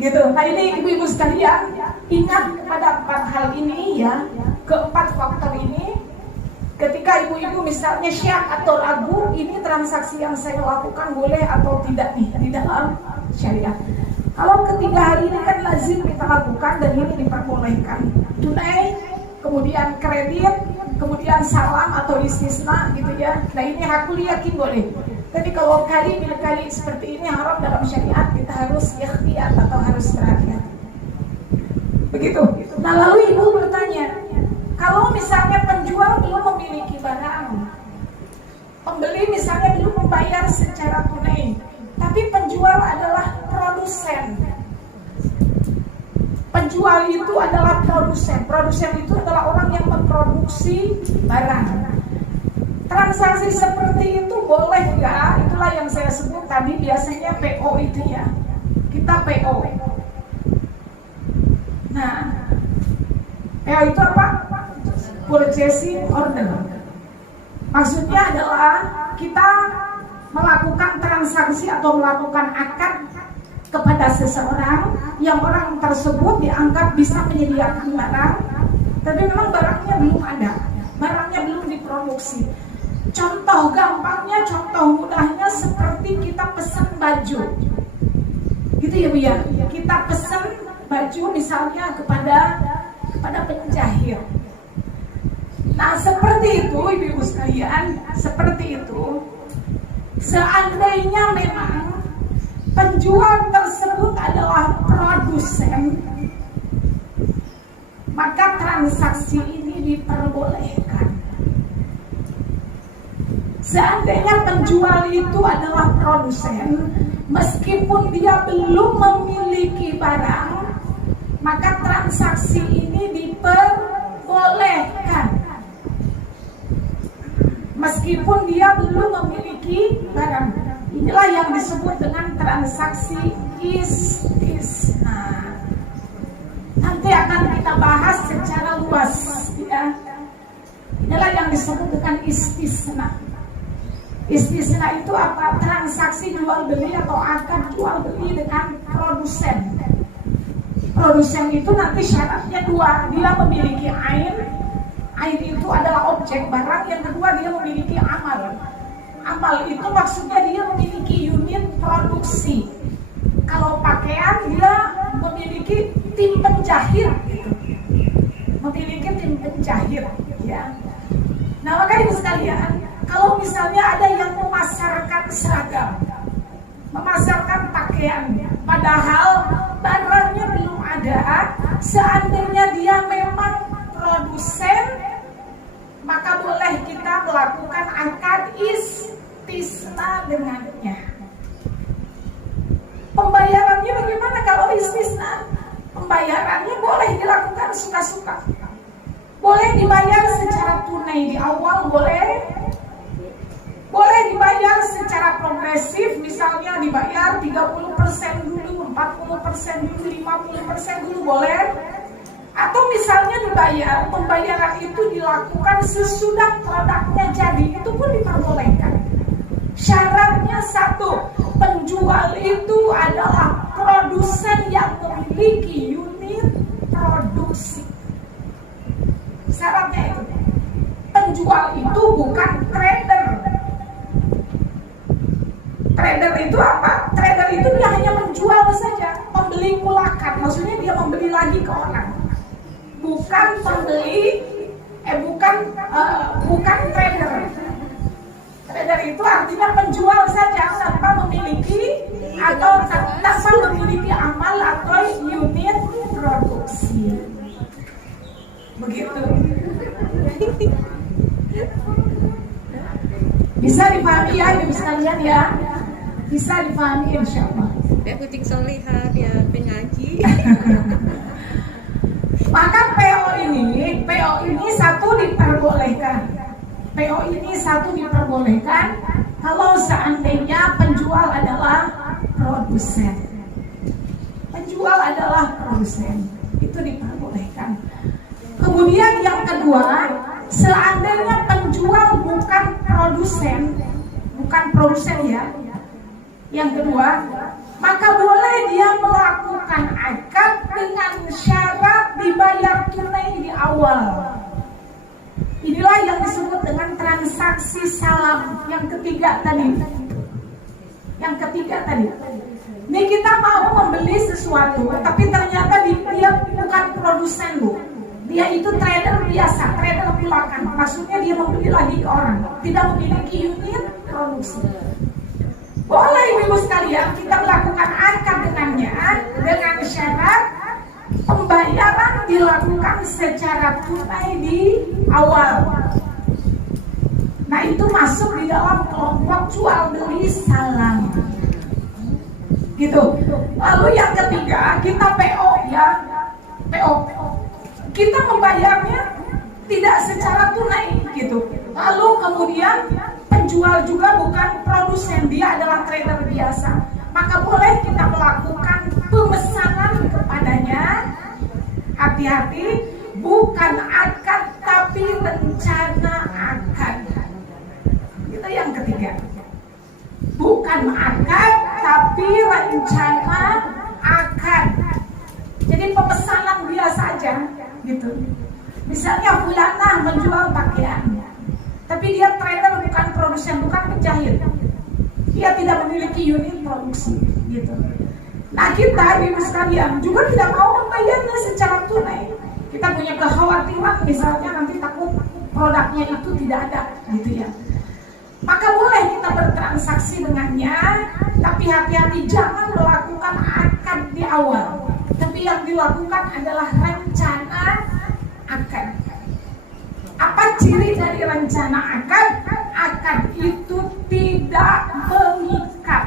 Gitu. Nah, ini ibu-ibu sekalian, ingat kepada 4 hal ini ya, keempat faktor ini. Ketika ibu-ibu misalnya syak atau ragu, ini transaksi yang saya lakukan boleh atau tidak nih di dalam syariat. Kalau ketiga hal ini kan lazim kita lakukan dan ini diperbolehkan. Tunai, kemudian kredit, kemudian salam atau istisna, gitu ya. Nah, ini hakul yakin boleh. Tapi kalau kali seperti ini haram dalam syariat, kita harus ikhtiyat atau harus berhati-hati. Begitu. Nah, lalu ibu bertanya, kalau misalnya penjual belum memiliki barang, pembeli misalnya belum membayar secara tunai, tapi penjual adalah produsen. Penjual itu adalah produsen. Produsen itu adalah orang yang memproduksi barang. Transaksi seperti itu boleh nggak? Itulah yang saya sebut tadi, biasanya PO itu ya. Kita PO. Nah, PO itu apa? Purchasing order. Maksudnya adalah kita melakukan transaksi atau melakukan akad kepada seseorang yang orang tersebut dianggap bisa menyediakan barang, tapi memang barangnya belum ada, barangnya belum diproduksi. Contoh gampangnya, contoh mudahnya seperti kita pesan baju, gitu ya Bu ya. Kita pesan baju misalnya kepada penjahit. Nah, seperti itu ibu-ibu sekalian, seperti itu. Seandainya memang penjual tersebut adalah produsen, maka transaksi ini diperbolehkan. Seandainya penjual itu adalah produsen, meskipun dia belum memiliki barang, maka transaksi ini diperbolehkan. Meskipun dia belum memiliki barang. Inilah yang disebut dengan transaksi istisna. Nanti akan kita bahas secara luas, ya. Inilah yang disebut dengan istisna. Istisna itu apa? Transaksi jual beli atau akad jual beli dengan produsen. Produsen itu nanti syaratnya dua, dia memiliki ain. Ain itu adalah objek barang. Yang kedua, dia memiliki amal. Amal itu maksudnya dia memiliki unit produksi. Kalau pakaian, dia memiliki tim penjahit, memiliki tim penjahit, ya. Nah, maka ibu sekalian, kalau misalnya ada yang memasarkan seragam, memasarkan pakaian, padahal barangnya belum ada, seandainya dia memang produsen, maka boleh kita melakukan akad istisna dengannya. Pembayarannya bagaimana kalau istisna? Pembayarannya boleh dilakukan suka-suka. Boleh dibayar secara tunai di awal, boleh dibayar secara progresif, misalnya dibayar 30% dulu, 40% dulu, 50% dulu, boleh. Atau misalnya pembayaran itu dilakukan sesudah produknya jadi, itu pun diperbolehkan. Syaratnya satu, penjual itu adalah produsen yang memiliki unit produksi. Syaratnya itu, penjual itu bukan trader. Trader itu apa? Trader itu dia hanya menjual saja, membeli mulakan, maksudnya dia membeli lagi ke orang. Bukan pembeli, bukan trader. Trader itu artinya penjual saja tanpa memiliki atau tanpa memiliki amal atau unit produksi. Begitu. Bisa dipahami ya ibu sekalian ya? Bisa dipahami insya Allah. Dia kucing solihah, dia pengaji. Maka PO ini satu diperbolehkan. PO ini satu diperbolehkan kalau seandainya penjual adalah produsen. Penjual adalah produsen, itu diperbolehkan. Kemudian yang kedua, seandainya penjual bukan produsen ya. Yang kedua, maka boleh dia melakukan akad dengan syarat dibayar tunai di awal. Inilah yang disebut dengan transaksi salam. Yang ketiga tadi. Ini kita mau membeli sesuatu, tapi ternyata dia bukan produsen, Bu. Dia itu trader biasa, trader mulakan. Maksudnya dia membeli lagi ke orang, tidak memiliki unit produksi. Boleh ibu sekalian kita melakukan akad dengannya dengan syarat pembayaran dilakukan secara tunai di awal. Nah, itu masuk di dalam kelompok jual beli salam. Gitu. Lalu yang ketiga, kita PO ya. PO. Kita membayarnya tidak secara tunai gitu. Lalu kemudian penjual juga bukan produsen, dia adalah trader biasa. Maka boleh kita melakukan pemesanan kepadanya. Hati-hati, bukan akad tapi rencana akad. Itu yang ketiga. Bukan akad tapi rencana akad. Jadi pemesanan biasa aja gitu. Misalnya fulanah menjual pakaian, tapi dia trader bukan produsen, bukan penjahit. Dia tidak memiliki unit produksi gitu. Nah, kita ibu sekalian juga tidak mau membayarnya secara tunai. Kita punya kekhawatiran misalnya nanti takut produknya itu tidak ada gitu ya. Maka boleh kita bertransaksi dengannya, tapi hati-hati jangan melakukan akad di awal. Kita tapi yang dilakukan adalah rencana akad. Apa ciri dari rencana akad? Akad itu tidak mengikat,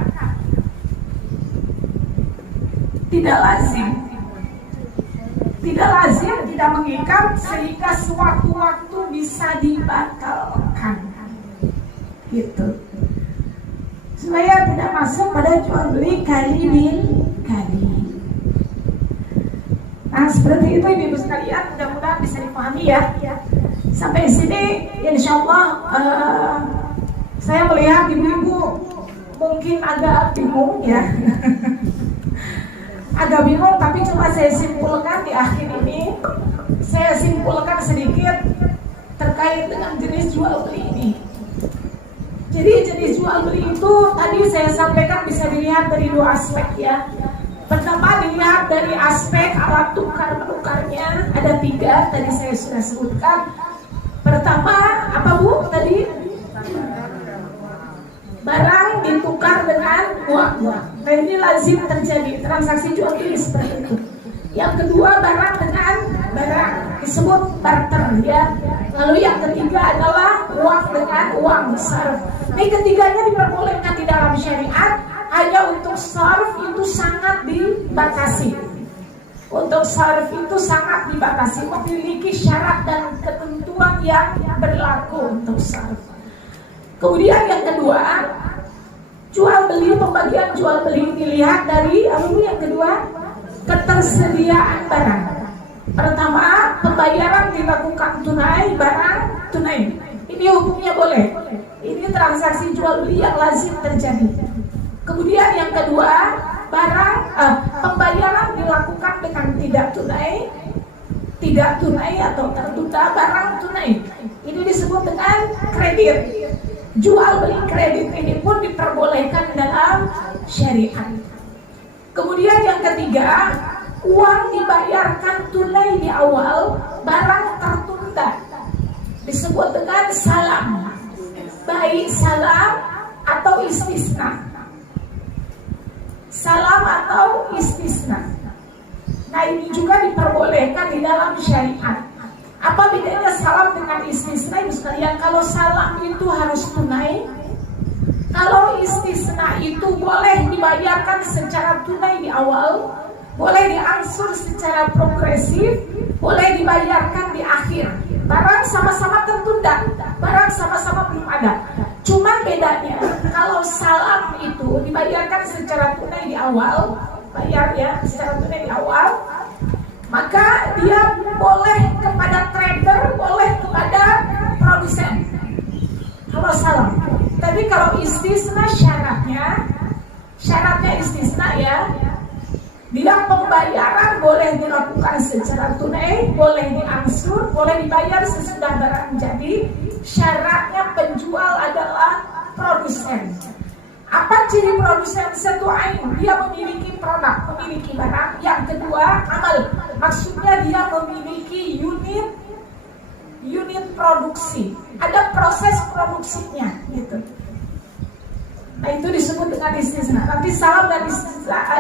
tidak lazim, tidak mengikat, sehingga sewaktu-waktu bisa dibatalkan, gitu. Supaya tidak masuk pada jual beli kali bil kali. Nah, seperti itu ibu sekalian, mudah-mudahan bisa dipahami ya. Sampai sini insya Allah saya melihat ibu-ibu mungkin agak bingung ya. Agak bingung, tapi cuma saya simpulkan di akhir ini. Saya simpulkan sedikit terkait dengan jenis jual beli ini. Jadi jenis jual beli itu tadi saya sampaikan bisa dilihat dari dua aspek ya. Pertama, dilihat dari aspek alat tukar menukarnya, ada 3 tadi saya sudah sebutkan. Pertama, apa Bu tadi? Barang ditukar dengan uang. Nah, ini lazim terjadi transaksi jual beli seperti itu. Yang kedua, barang dengan barang, disebut barter ya. Lalu yang ketiga adalah uang dengan uang, sarf. Ini ketiganya diperbolehkan di dalam syariat. Hanya untuk sarf itu sangat dibatasi. Untuk sarf itu sangat dibatasi, memiliki syarat dan ketentuan yang berlaku untuk sarf. Kemudian yang kedua, jual beli, pembagian jual beli dilihat dari apa yang kedua? Ketersediaan barang. Pertama, pembayaran dilakukan tunai, barang tunai. Ini hukumnya boleh. Ini transaksi jual beli yang lazim terjadi. Kemudian yang kedua, pembayaran dilakukan dengan tidak tunai atau tertunda, barang tunai. Ini disebut dengan kredit. Jual beli kredit ini pun diperbolehkan dalam syariat. Kemudian yang ketiga, uang dibayarkan tunai di awal, barang tertunda, disebut dengan salam, baik salam atau istisna. Salam atau istisna. Nah, ini juga diperbolehkan di dalam syariat. Apa bedanya salam dengan istisna ibu sekalian? Kalau salam itu harus tunai, kalau istisna itu boleh dibayarkan secara tunai di awal, boleh diangsur secara progresif, boleh dibayarkan di akhir. Barang sama-sama tertunda, barang sama-sama belum ada. Cuma bedanya, kalau salam itu dibayarkan secara tunai di awal, bayar ya secara tunai di awal, maka dia boleh kepada trader, boleh kepada produsen. Kalau salam. Tapi kalau istisna syaratnya istisna ya. Dia pembayaran boleh dilakukan secara tunai, boleh diangsur, boleh dibayar sesudah barang jadi. Syaratnya penjual adalah produsen. Apa ciri produsen? Satu ain, dia memiliki produk, memiliki barang. Yang kedua, amal. Maksudnya dia memiliki unit produksi. Ada proses produksinya gitu. Nah, itu disebut dengan istisna. Nanti salam dan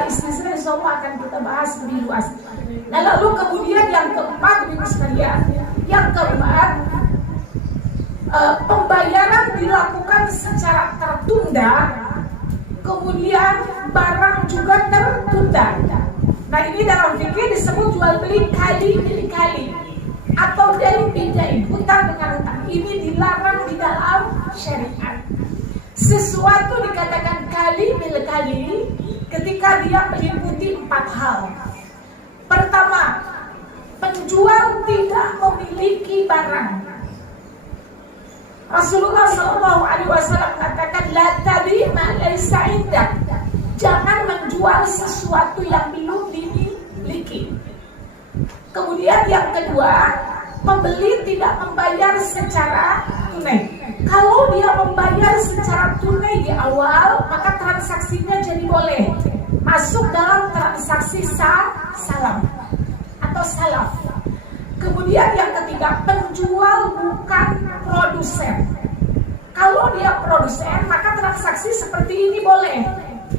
istisna insya Allah akan kita bahas lebih luas. Nah, lalu kemudian yang keempat, ibu sekalian, yang keempat, pembayaran dilakukan secara tertunda, kemudian barang juga tertunda. Nah, ini dalam fikih disebut jual beli kali atau dain bidain, utang dengan utang. Ini dilarang di dalam syariat. Sesuatu dikatakan kali bil kali ketika dia meliputi 4 hal. Pertama, penjual tidak memiliki barang. Rasulullah SAW katakan, la tabi ma laysa indak. Jangan menjual sesuatu yang belum dimiliki. Kemudian yang kedua, pembeli tidak membayar secara tunai. Kalau dia membayar secara tunai di awal, maka transaksinya jadi boleh masuk dalam transaksi salam atau salaf. Kemudian yang ketiga, penjual bukan produsen. Kalau dia produsen, maka transaksi seperti ini boleh.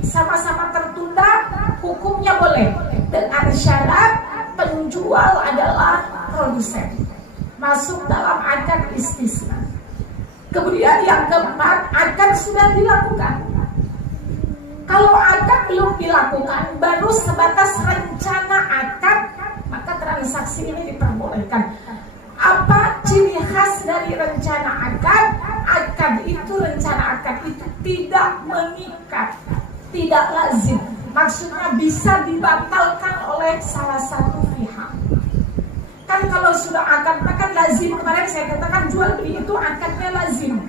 Sama-sama tertunda, hukumnya boleh. dengan syarat penjual adalah produsen, masuk dalam akad istisna. Kemudian yang keempat, akad sudah dilakukan. Kalau akad belum dilakukan, baru sebatas rencana akad, maka transaksi ini diperbolehkan. Apa ciri khas dari rencana akad? Akad itu, rencana akad itu tidak mengikat, tidak lazim. Maksudnya bisa dibatalkan oleh salah satu pihak. Kan kalau sudah akad, kan lazim. Kemarin saya katakan jual beli itu akadnya lazim.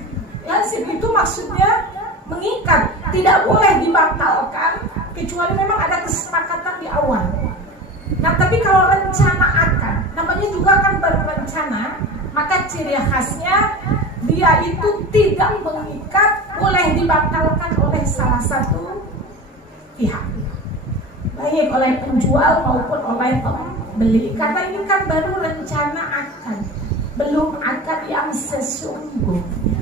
Lazim itu maksudnya mengikat, tidak boleh dibatalkan kecuali memang ada kesepakatan di awal. Nah, tapi kalau rencana akad, namanya juga kan baru rencana, maka ciri khasnya dia itu tidak mengikat, boleh dibatalkan oleh salah satu pihak, baik oleh penjual maupun oleh pembeli. Karena ini kan baru rencana akad, belum akad yang sesungguhnya.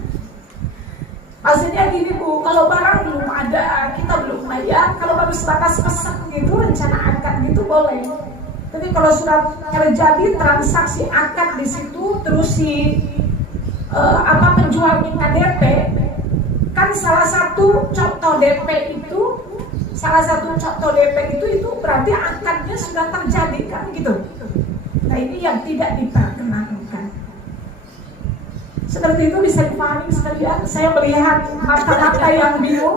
Maksudnya gini Bu, kalau barang belum ada, kita belum bayar, kalau baru sebatas pesan gitu, rencana akad gitu boleh. Tapi kalau sudah terjadi transaksi akad di situ, terus si penjual minta DP, kan salah satu contoh DP itu berarti akadnya sudah terjadi kan gitu. Nah ini yang tidak diperkenankan. Seperti itu bisa dipahami sekalian. Saya melihat mata-mata yang bingung.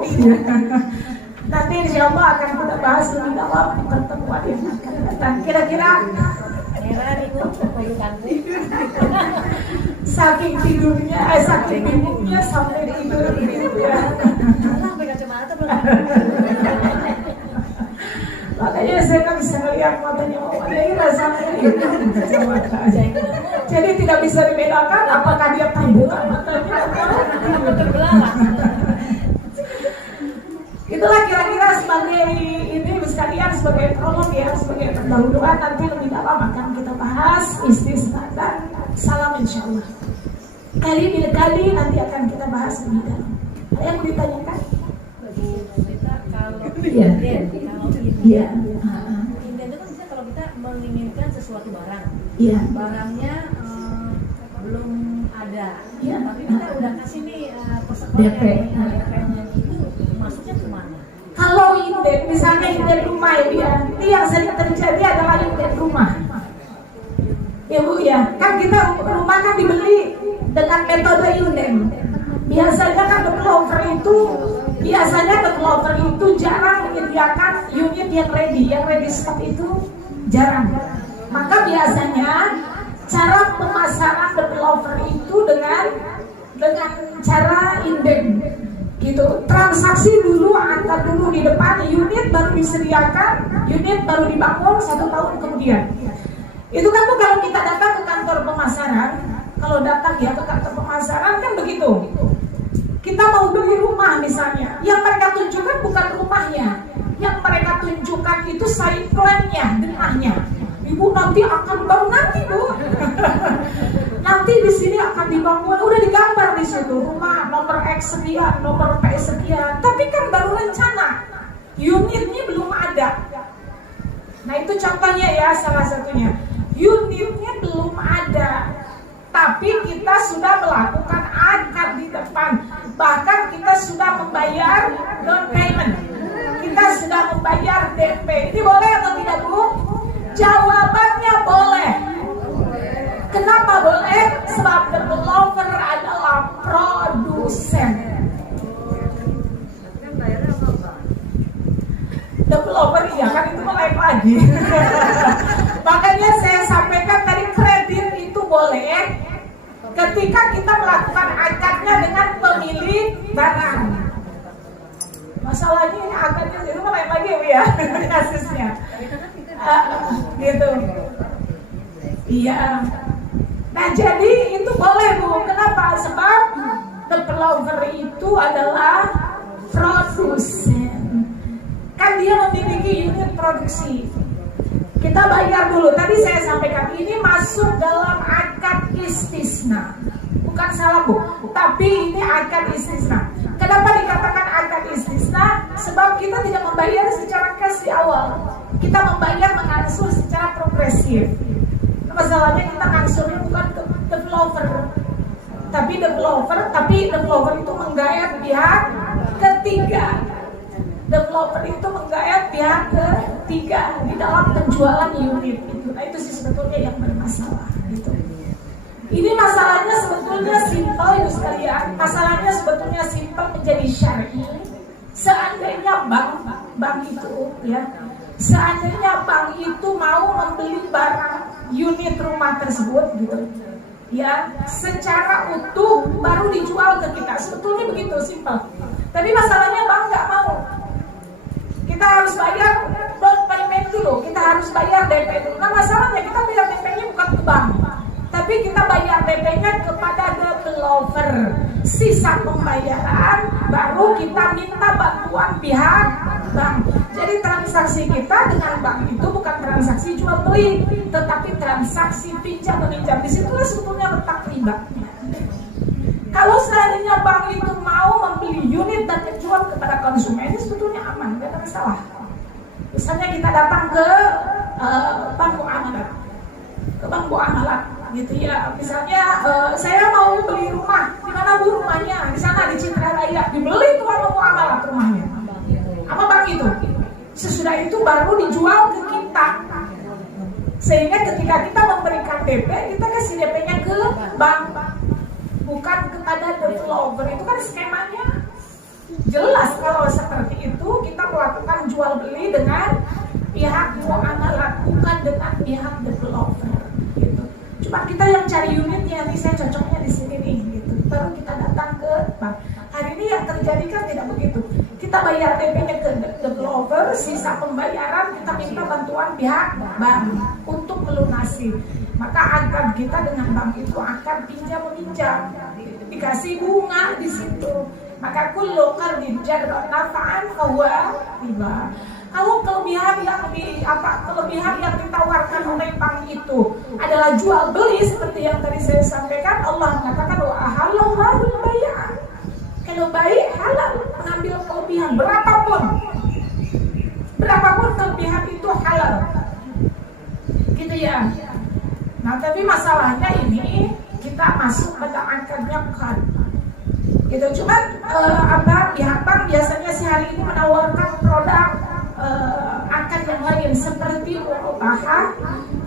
Nanti insya Allah akan kita bahas lebih dalam pertemuan yang akan datang. Kira-kira saking tidurnya, saking bingungnya sampai tidur gitu ya. Makanya saya kan bisa melihat matanya mau ada ini rasanya kacamata. Jadi tidak bisa dibedakan apakah dia terbuka matanya atau terbelalak. Itulah kira-kira sebagai ini sekalian, sebagai prolog ya, sebagai pendahuluan. Nanti lebih dalam akan kita bahas istisna dan salam insyaallah. Kali nanti akan kita bahas lebih dalam. Ada yang mau ditanyakan? Iya. Iya. Inden itu kan bisa kalau kita menginginkan sesuatu barang. Iya. Barangnya belum ada. Iya. Tapi kita udah kasih nih persekolah DP. DP-nya itu masuknya kemana? Kalau inden, misalnya inden rumah ya, ini yang sering terjadi adalah inden rumah. Ya Bu ya, kan kita rumah kan dibeli dengan metode inden. Biasanya kan developer itu jarang menyediakan unit yang ready stock itu jarang. Maka biasanya cara pemasaran developer itu dengan cara inden gitu. Transaksi dulu, angkat dulu di depan, unit baru disediakan, unit baru dibangun 1 tahun kemudian. Itu kan tuh kalau kita datang ke kantor pemasaran, kalau datang ya ke kantor pemasaran kan begitu. Kita mau beli rumah misalnya, yang mereka tunjukkan bukan rumahnya, yang mereka tunjukkan itu site plan-nya, denahnya. Ibu nanti akan bangun nanti Bu. Nanti di sini akan dibangun, udah digambar di situ rumah nomor X sekian, nomor P sekian. Tapi kan baru rencana, unitnya belum ada. Nah itu contohnya ya, salah satunya. Unitnya belum ada, tapi kita sudah melakukan akad di depan. Bahkan kita sudah membayar down payment, kita sudah membayar DP. Ini boleh atau tidak Bu? Jawabannya boleh. Kenapa boleh? Sebab developer adalah produsen. Developer iya kan itu lain lagi. Makanya saya sampaikan tadi kredit itu boleh ketika kita melakukan akadnya dengan pemilik barang. Masalahnya ini akadnya itu lain lagi ya kasusnya. Gitu. Iya. Nah jadi itu boleh Bu. Kenapa? Sebab developer itu adalah produsen. Kan dia memiliki unit produksi. Kita bayar dulu. Tadi saya sampaikan ini masuk dalam akad istisna. Bukan salah Bu, tapi ini akad istisna. Kenapa dikatakan akad istisna? Sebab kita tidak membayar secara cash di awal. kita membayar mengangsur secara progresif. Masalahnya kita ngangsurnya bukan ke developer, tapi developer itu menggayat pihak ketiga. Developer itu menggayat pihak ketiga di dalam penjualan unit itu. Nah itu sih sebetulnya yang bermasalah gitu. Ini masalahnya sebetulnya simpel itu sekalian. Masalahnya sebetulnya simpel menjadi syar'i. Seandainya bank itu ya, seandainya bank itu mau membeli barang unit rumah tersebut gitu ya, secara utuh baru dijual ke kita, sebetulnya begitu simpel. Tapi masalahnya bank nggak mau. Kita harus bayar down payment dulu, kita harus bayar DP dulu. Nah masalahnya kita bayar DP-nya bukan ke bank, tapi kita bayar DP-nya kepada developer. Sisa pembayaran baru kita minta bantuan pihak bank. Jadi transaksi kita dengan bank itu bukan transaksi jual beli, tetapi transaksi pinjam meminjam. Disitulah sebetulnya letak riba. Kalau seandainya bank itu mau membeli unit dan menjual kepada konsumen, ini sebetulnya aman, tidak ada masalah. Misalnya kita datang ke bank muamalat, gitu ya. Misalnya saya mau beli rumah, di mana bu rumahnya? Di sana di Citra Raya, dibeli tuh sama muamalat rumahnya. Apa bank itu? Sesudah itu baru dijual ke kita. Sehingga ketika kita memberikan DP, kita kasih DP-nya ke bank, bukan kepada developer. Itu kan skemanya jelas. Kalau seperti itu kita melakukan jual beli dengan pihak muamalat, bukan dengan pihak developer gitu. Cuma kita yang cari unitnya, nih saya cocoknya di sini nih gitu. Baru kita datang ke bank. Hari ini yang terjadi kan tidak begitu. Kita bayar DP-nya ke developer, sisa pembayaran kita minta bantuan pihak bank untuk melunasi. Maka akad kita dengan bank itu akan pinjam meminjam, dikasih bunga di situ. Maka kullu qardin jarra naf'an fahuwa riba. Kalau kelebihan yang ditawarkan oleh bank itu adalah jual beli seperti yang tadi saya sampaikan, Allah mengatakan wa ahallallahu al-bai'a. Kalau baik halal, mengambil kelebihan berapapun kelebihan itu halal, gitu ya. Nah tapi masalahnya ini kita masuk pada akadnya kan, gitu. Cuman pihak bank biasanya sehari ini menawarkan produk akad yang lain seperti murabahah,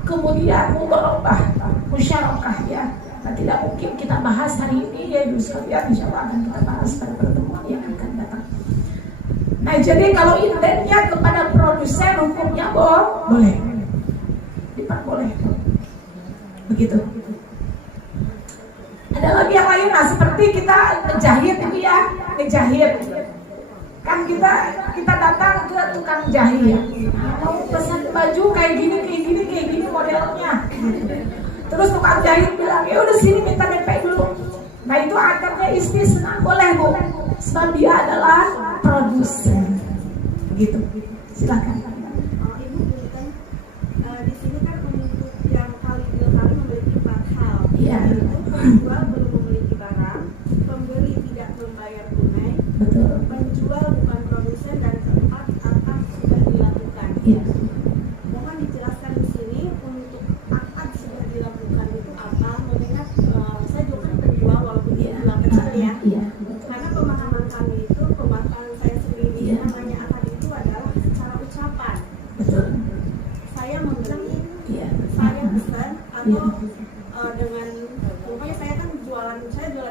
kemudian murabah, musyarakah ya. Nah tidak mungkin kita bahas hari ini ya Ibu sekalian, insya Allah akan kita bahas pada pertemuan yang akan datang. Nah jadi kalau indennya kepada produsen hukumnya boleh, diperbolehkan, begitu. Ada lagi yang lain, nah seperti kita ngejahit itu ya, ngejahit. Kan kita datang ke tukang jahit, mau pesan baju kayak gini modelnya. Terus tukang jahit bilang, ya udah sini minta DP dulu. Nah itu akadnya istisna, boleh bu, sebab dia adalah produsen, begitu. Silakan. Ibu kan di sini kan untuk yang kali memiliki 4 hal. Iya. Penjual belum memiliki barang, pembeli tidak membayar tunai, betul. Penjual bukan produsen, dan keempat akad sudah dilakukan. Iya. Mohon dijelaskan di sini untuk akad sudah dilakukan itu apa? Mengingat saya juga kan penjual walaupun bilang kecil ya. Iya. Karena pemahaman kami itu, pemahaman saya sendiri, Iya. namanya akad itu adalah secara ucapan. Betul. Saya membeli, Iya. saya pesan, atau Iya. dengan pokoknya saya kan jualan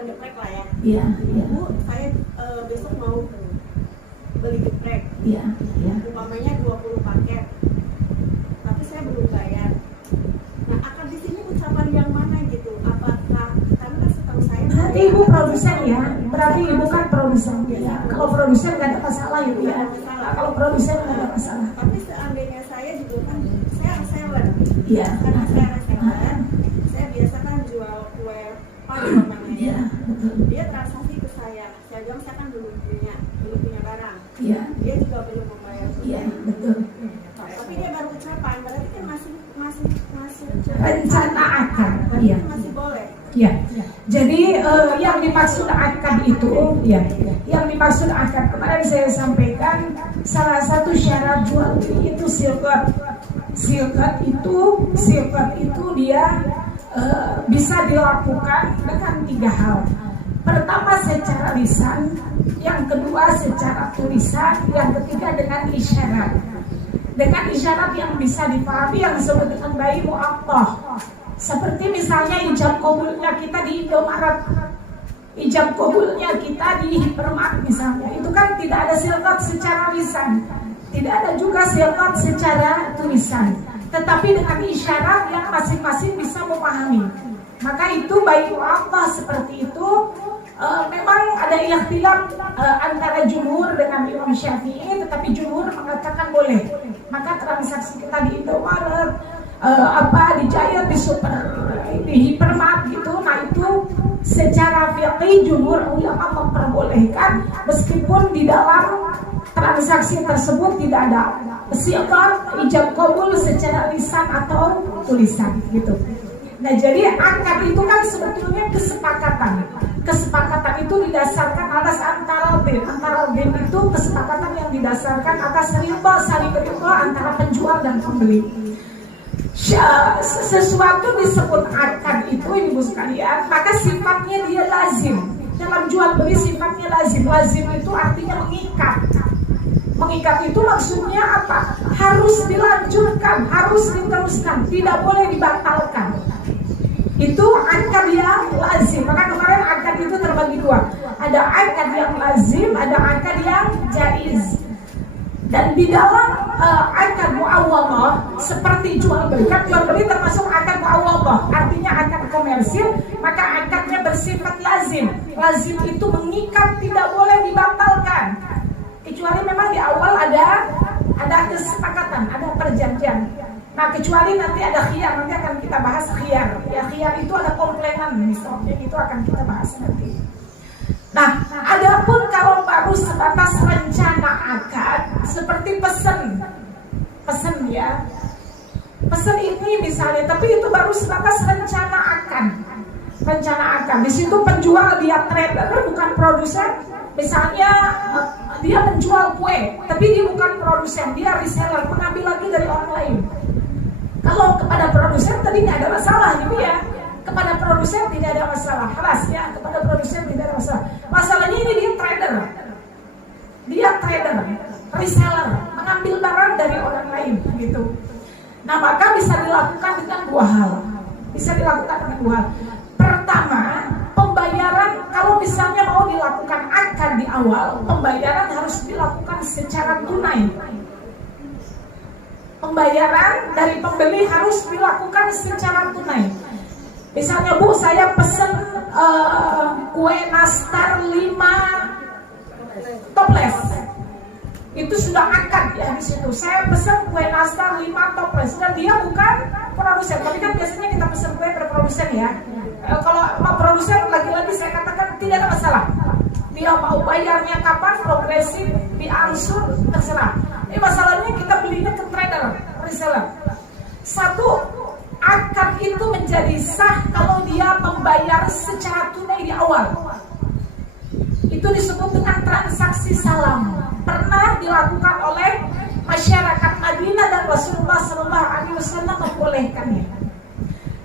geprek lah ya. Iya. Iya. Bu, saya besok mau beli geprek. Iya. Iya. Umpamanya 20 paket. Tapi saya belum bayar. Nah, akan di sini ucapan yang mana gitu? Apakah karena setahu saya Berarti ibu produsen ya? Berarti ibu kan produsen ya? Kalau produsen nggak ada masalah itu ya? Nah, kalau produsen nggak ada masalah. Tapi seandainya saya juga kan saya reseller. Iya. Karena saya reseller, saya biasa kan jual kue pie namanya. Iya. Betul. Dia transaksi ke saya bilang saya kan belum punya barang. Iya. Dia juga belum membayar. Iya. Betul. Tapi dia baru ucapan, berarti kan masih rencana akad. Iya. Masih boleh. Ya, jadi yang dimaksud akad itu, ya, yang dimaksud akad kemarin saya sampaikan salah satu syarat jual beli itu silkat. Silkat itu dia bisa dilakukan dengan 3 hal. Pertama secara lisan, yang kedua secara tulisan, yang ketiga dengan isyarat. Dengan isyarat yang bisa dipahami yang disebut dengan bayi mu'attah. Seperti misalnya ijab kabulnya kita di Indomaret, ijab kabulnya kita di Hipermart misalnya, itu kan tidak ada silkat secara lisan, tidak ada juga silkat secara tulisan, tetapi dengan isyarat yang masing-masing bisa memahami. Maka itu bayi mu'attah seperti itu. Memang ada ikhtilaf antara jumhur dengan Imam Syafi'i, tetapi jumhur mengatakan boleh. Maka transaksi kita di Indomaret, di Giant, di Hipermart gitu, nah itu secara fiqih jumhur ulama memperbolehkan meskipun di dalam transaksi tersebut tidak ada silkat ijab kabul secara lisan atau tulisan gitu. Nah jadi akad itu kan sebetulnya kesepakatan. Kesepakatan itu didasarkan atas antara bin itu kesepakatan yang didasarkan atas ridha, saling ridha antara penjual dan pembeli. Sesuatu disebut akad itu ibu sekalian, maka sifatnya dia lazim. Dalam jual beli sifatnya lazim. Lazim itu artinya mengikat. Mengikat itu maksudnya apa? Harus dilanjutkan, harus diteruskan, tidak boleh dibatalkan. Itu akad yang lazim. Maka kemarin akad itu terbagi 2. Ada akad yang lazim, ada akad yang jaiz. Dan di dalam akad muawwadah seperti jual beli, kan jual beli termasuk akad muawwadah, artinya akad komersil, maka akadnya bersifat lazim. Lazim itu mengikat, tidak boleh dibatalkan. Kecuali memang di awal ada kesepakatan, ada perjanjian. Nah kecuali nanti ada khiyar, nanti akan kita bahas khiyar. Ya khiyar itu ada komplainan misalnya, itu akan kita bahas nanti. Nah, adapun kalau baru sebatas rencana akad seperti pesen ya. Pesen ini misalnya, tapi itu baru sebatas rencana akad. Rencana akad. Di situ penjual dia trader, bukan produsen. Misalnya dia menjual kue, tapi dia bukan produsen, dia reseller, mengambil lagi dari orang lain. Kalau kepada produsen tadi nggak ada masalah gitu ya. Kepada produsen tidak ada masalah, keras ya. Kepada produsen tidak ada masalah. Masalahnya ini dia trader, reseller, mengambil barang dari orang lain gitu. Nah maka bisa dilakukan dengan 2 hal. Bisa dilakukan dengan 2 hal. Pertama, pembayaran kalau misalnya mau dilakukan akad di awal, pembayaran harus dilakukan secara tunai. Pembayaran dari pembeli harus dilakukan secara tunai. Misalnya Bu, saya pesen kue nastar 5 toples. Itu sudah akad ya di situ. Saya pesen kue nastar 5 toples. Dan dia bukan produsen. Tapi kan biasanya kita pesen kue dari produsen ya. Kalau mau produsen lagi-lagi saya katakan tidak ada masalah. Dia mau bayarnya kapan, progresif, diangsur, terserah. Ini masalahnya kita belinya ke trader, reseller. Satu, akad itu menjadi sah kalau dia membayar secara tunai di awal. Itu disebut dengan transaksi salam. Pernah dilakukan oleh masyarakat Madinah dan Rasulullah SAW membolehkannya.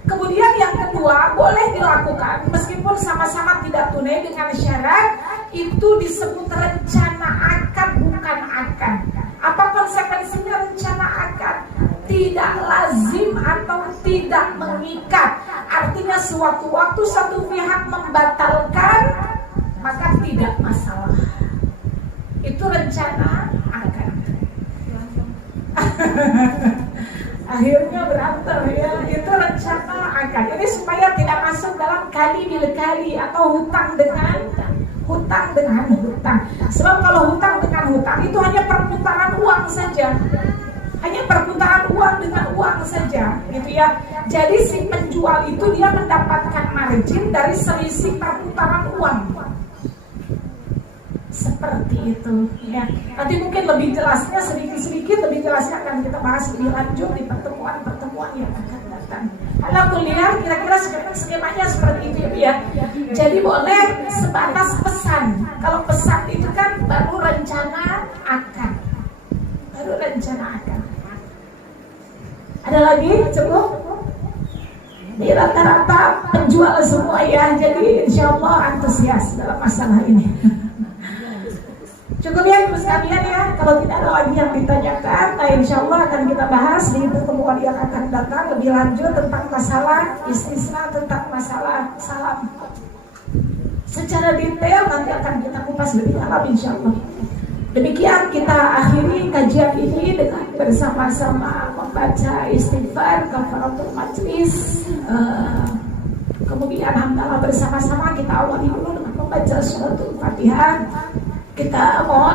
Kemudian yang kedua, boleh dilakukan meskipun sama-sama tidak tunai dengan syarat itu disebut rencana akad bukan akad. Apa konsekuensinya rencana akad? Tidak lazim atau tidak mengikat. Artinya suatu waktu satu pihak membatalkan, maka tidak masalah. Itu rencana akad. Akhirnya berantem ya. Itu rencana akad. Ini supaya tidak masuk dalam kali bil kali atau hutang dengan hutang. Sebab kalau hutang dengan hutang itu hanya perputaran uang saja. Hanya perputaran uang dengan uang saja, gitu ya. Jadi si penjual itu dia mendapatkan margin dari selisih perputaran uang. Seperti itu, ya. Nanti mungkin lebih jelasnya sedikit lebih jelasnya akan kita bahas lebih lanjut di pertemuan yang akan datang. Alhamdulillah, kira-kira skemanya seperti itu ya. Jadi boleh sebatas pesan. Kalau pesan itu kan baru rencana akad. baru rencanakan. Ada lagi cukup? Ini rata-rata penjual semua ya, jadi insya Allah antusias dalam masalah ini. Cukup ya ibu sekalian ya, kalau tidak ada lagi yang ditanyakan, nah insya Allah akan kita bahas di pertemuan yang akan datang lebih lanjut tentang masalah istisna, tentang masalah salam secara detail, nanti akan kita kupas lebih dalam insya Allah. Demikian kita akhiri kajian ini dengan bersama-sama membaca istighfar, kafaratul majlis, kemudian hamdalah bersama-sama kita awali dulu dengan membaca suratul Fatihah. Kita mohon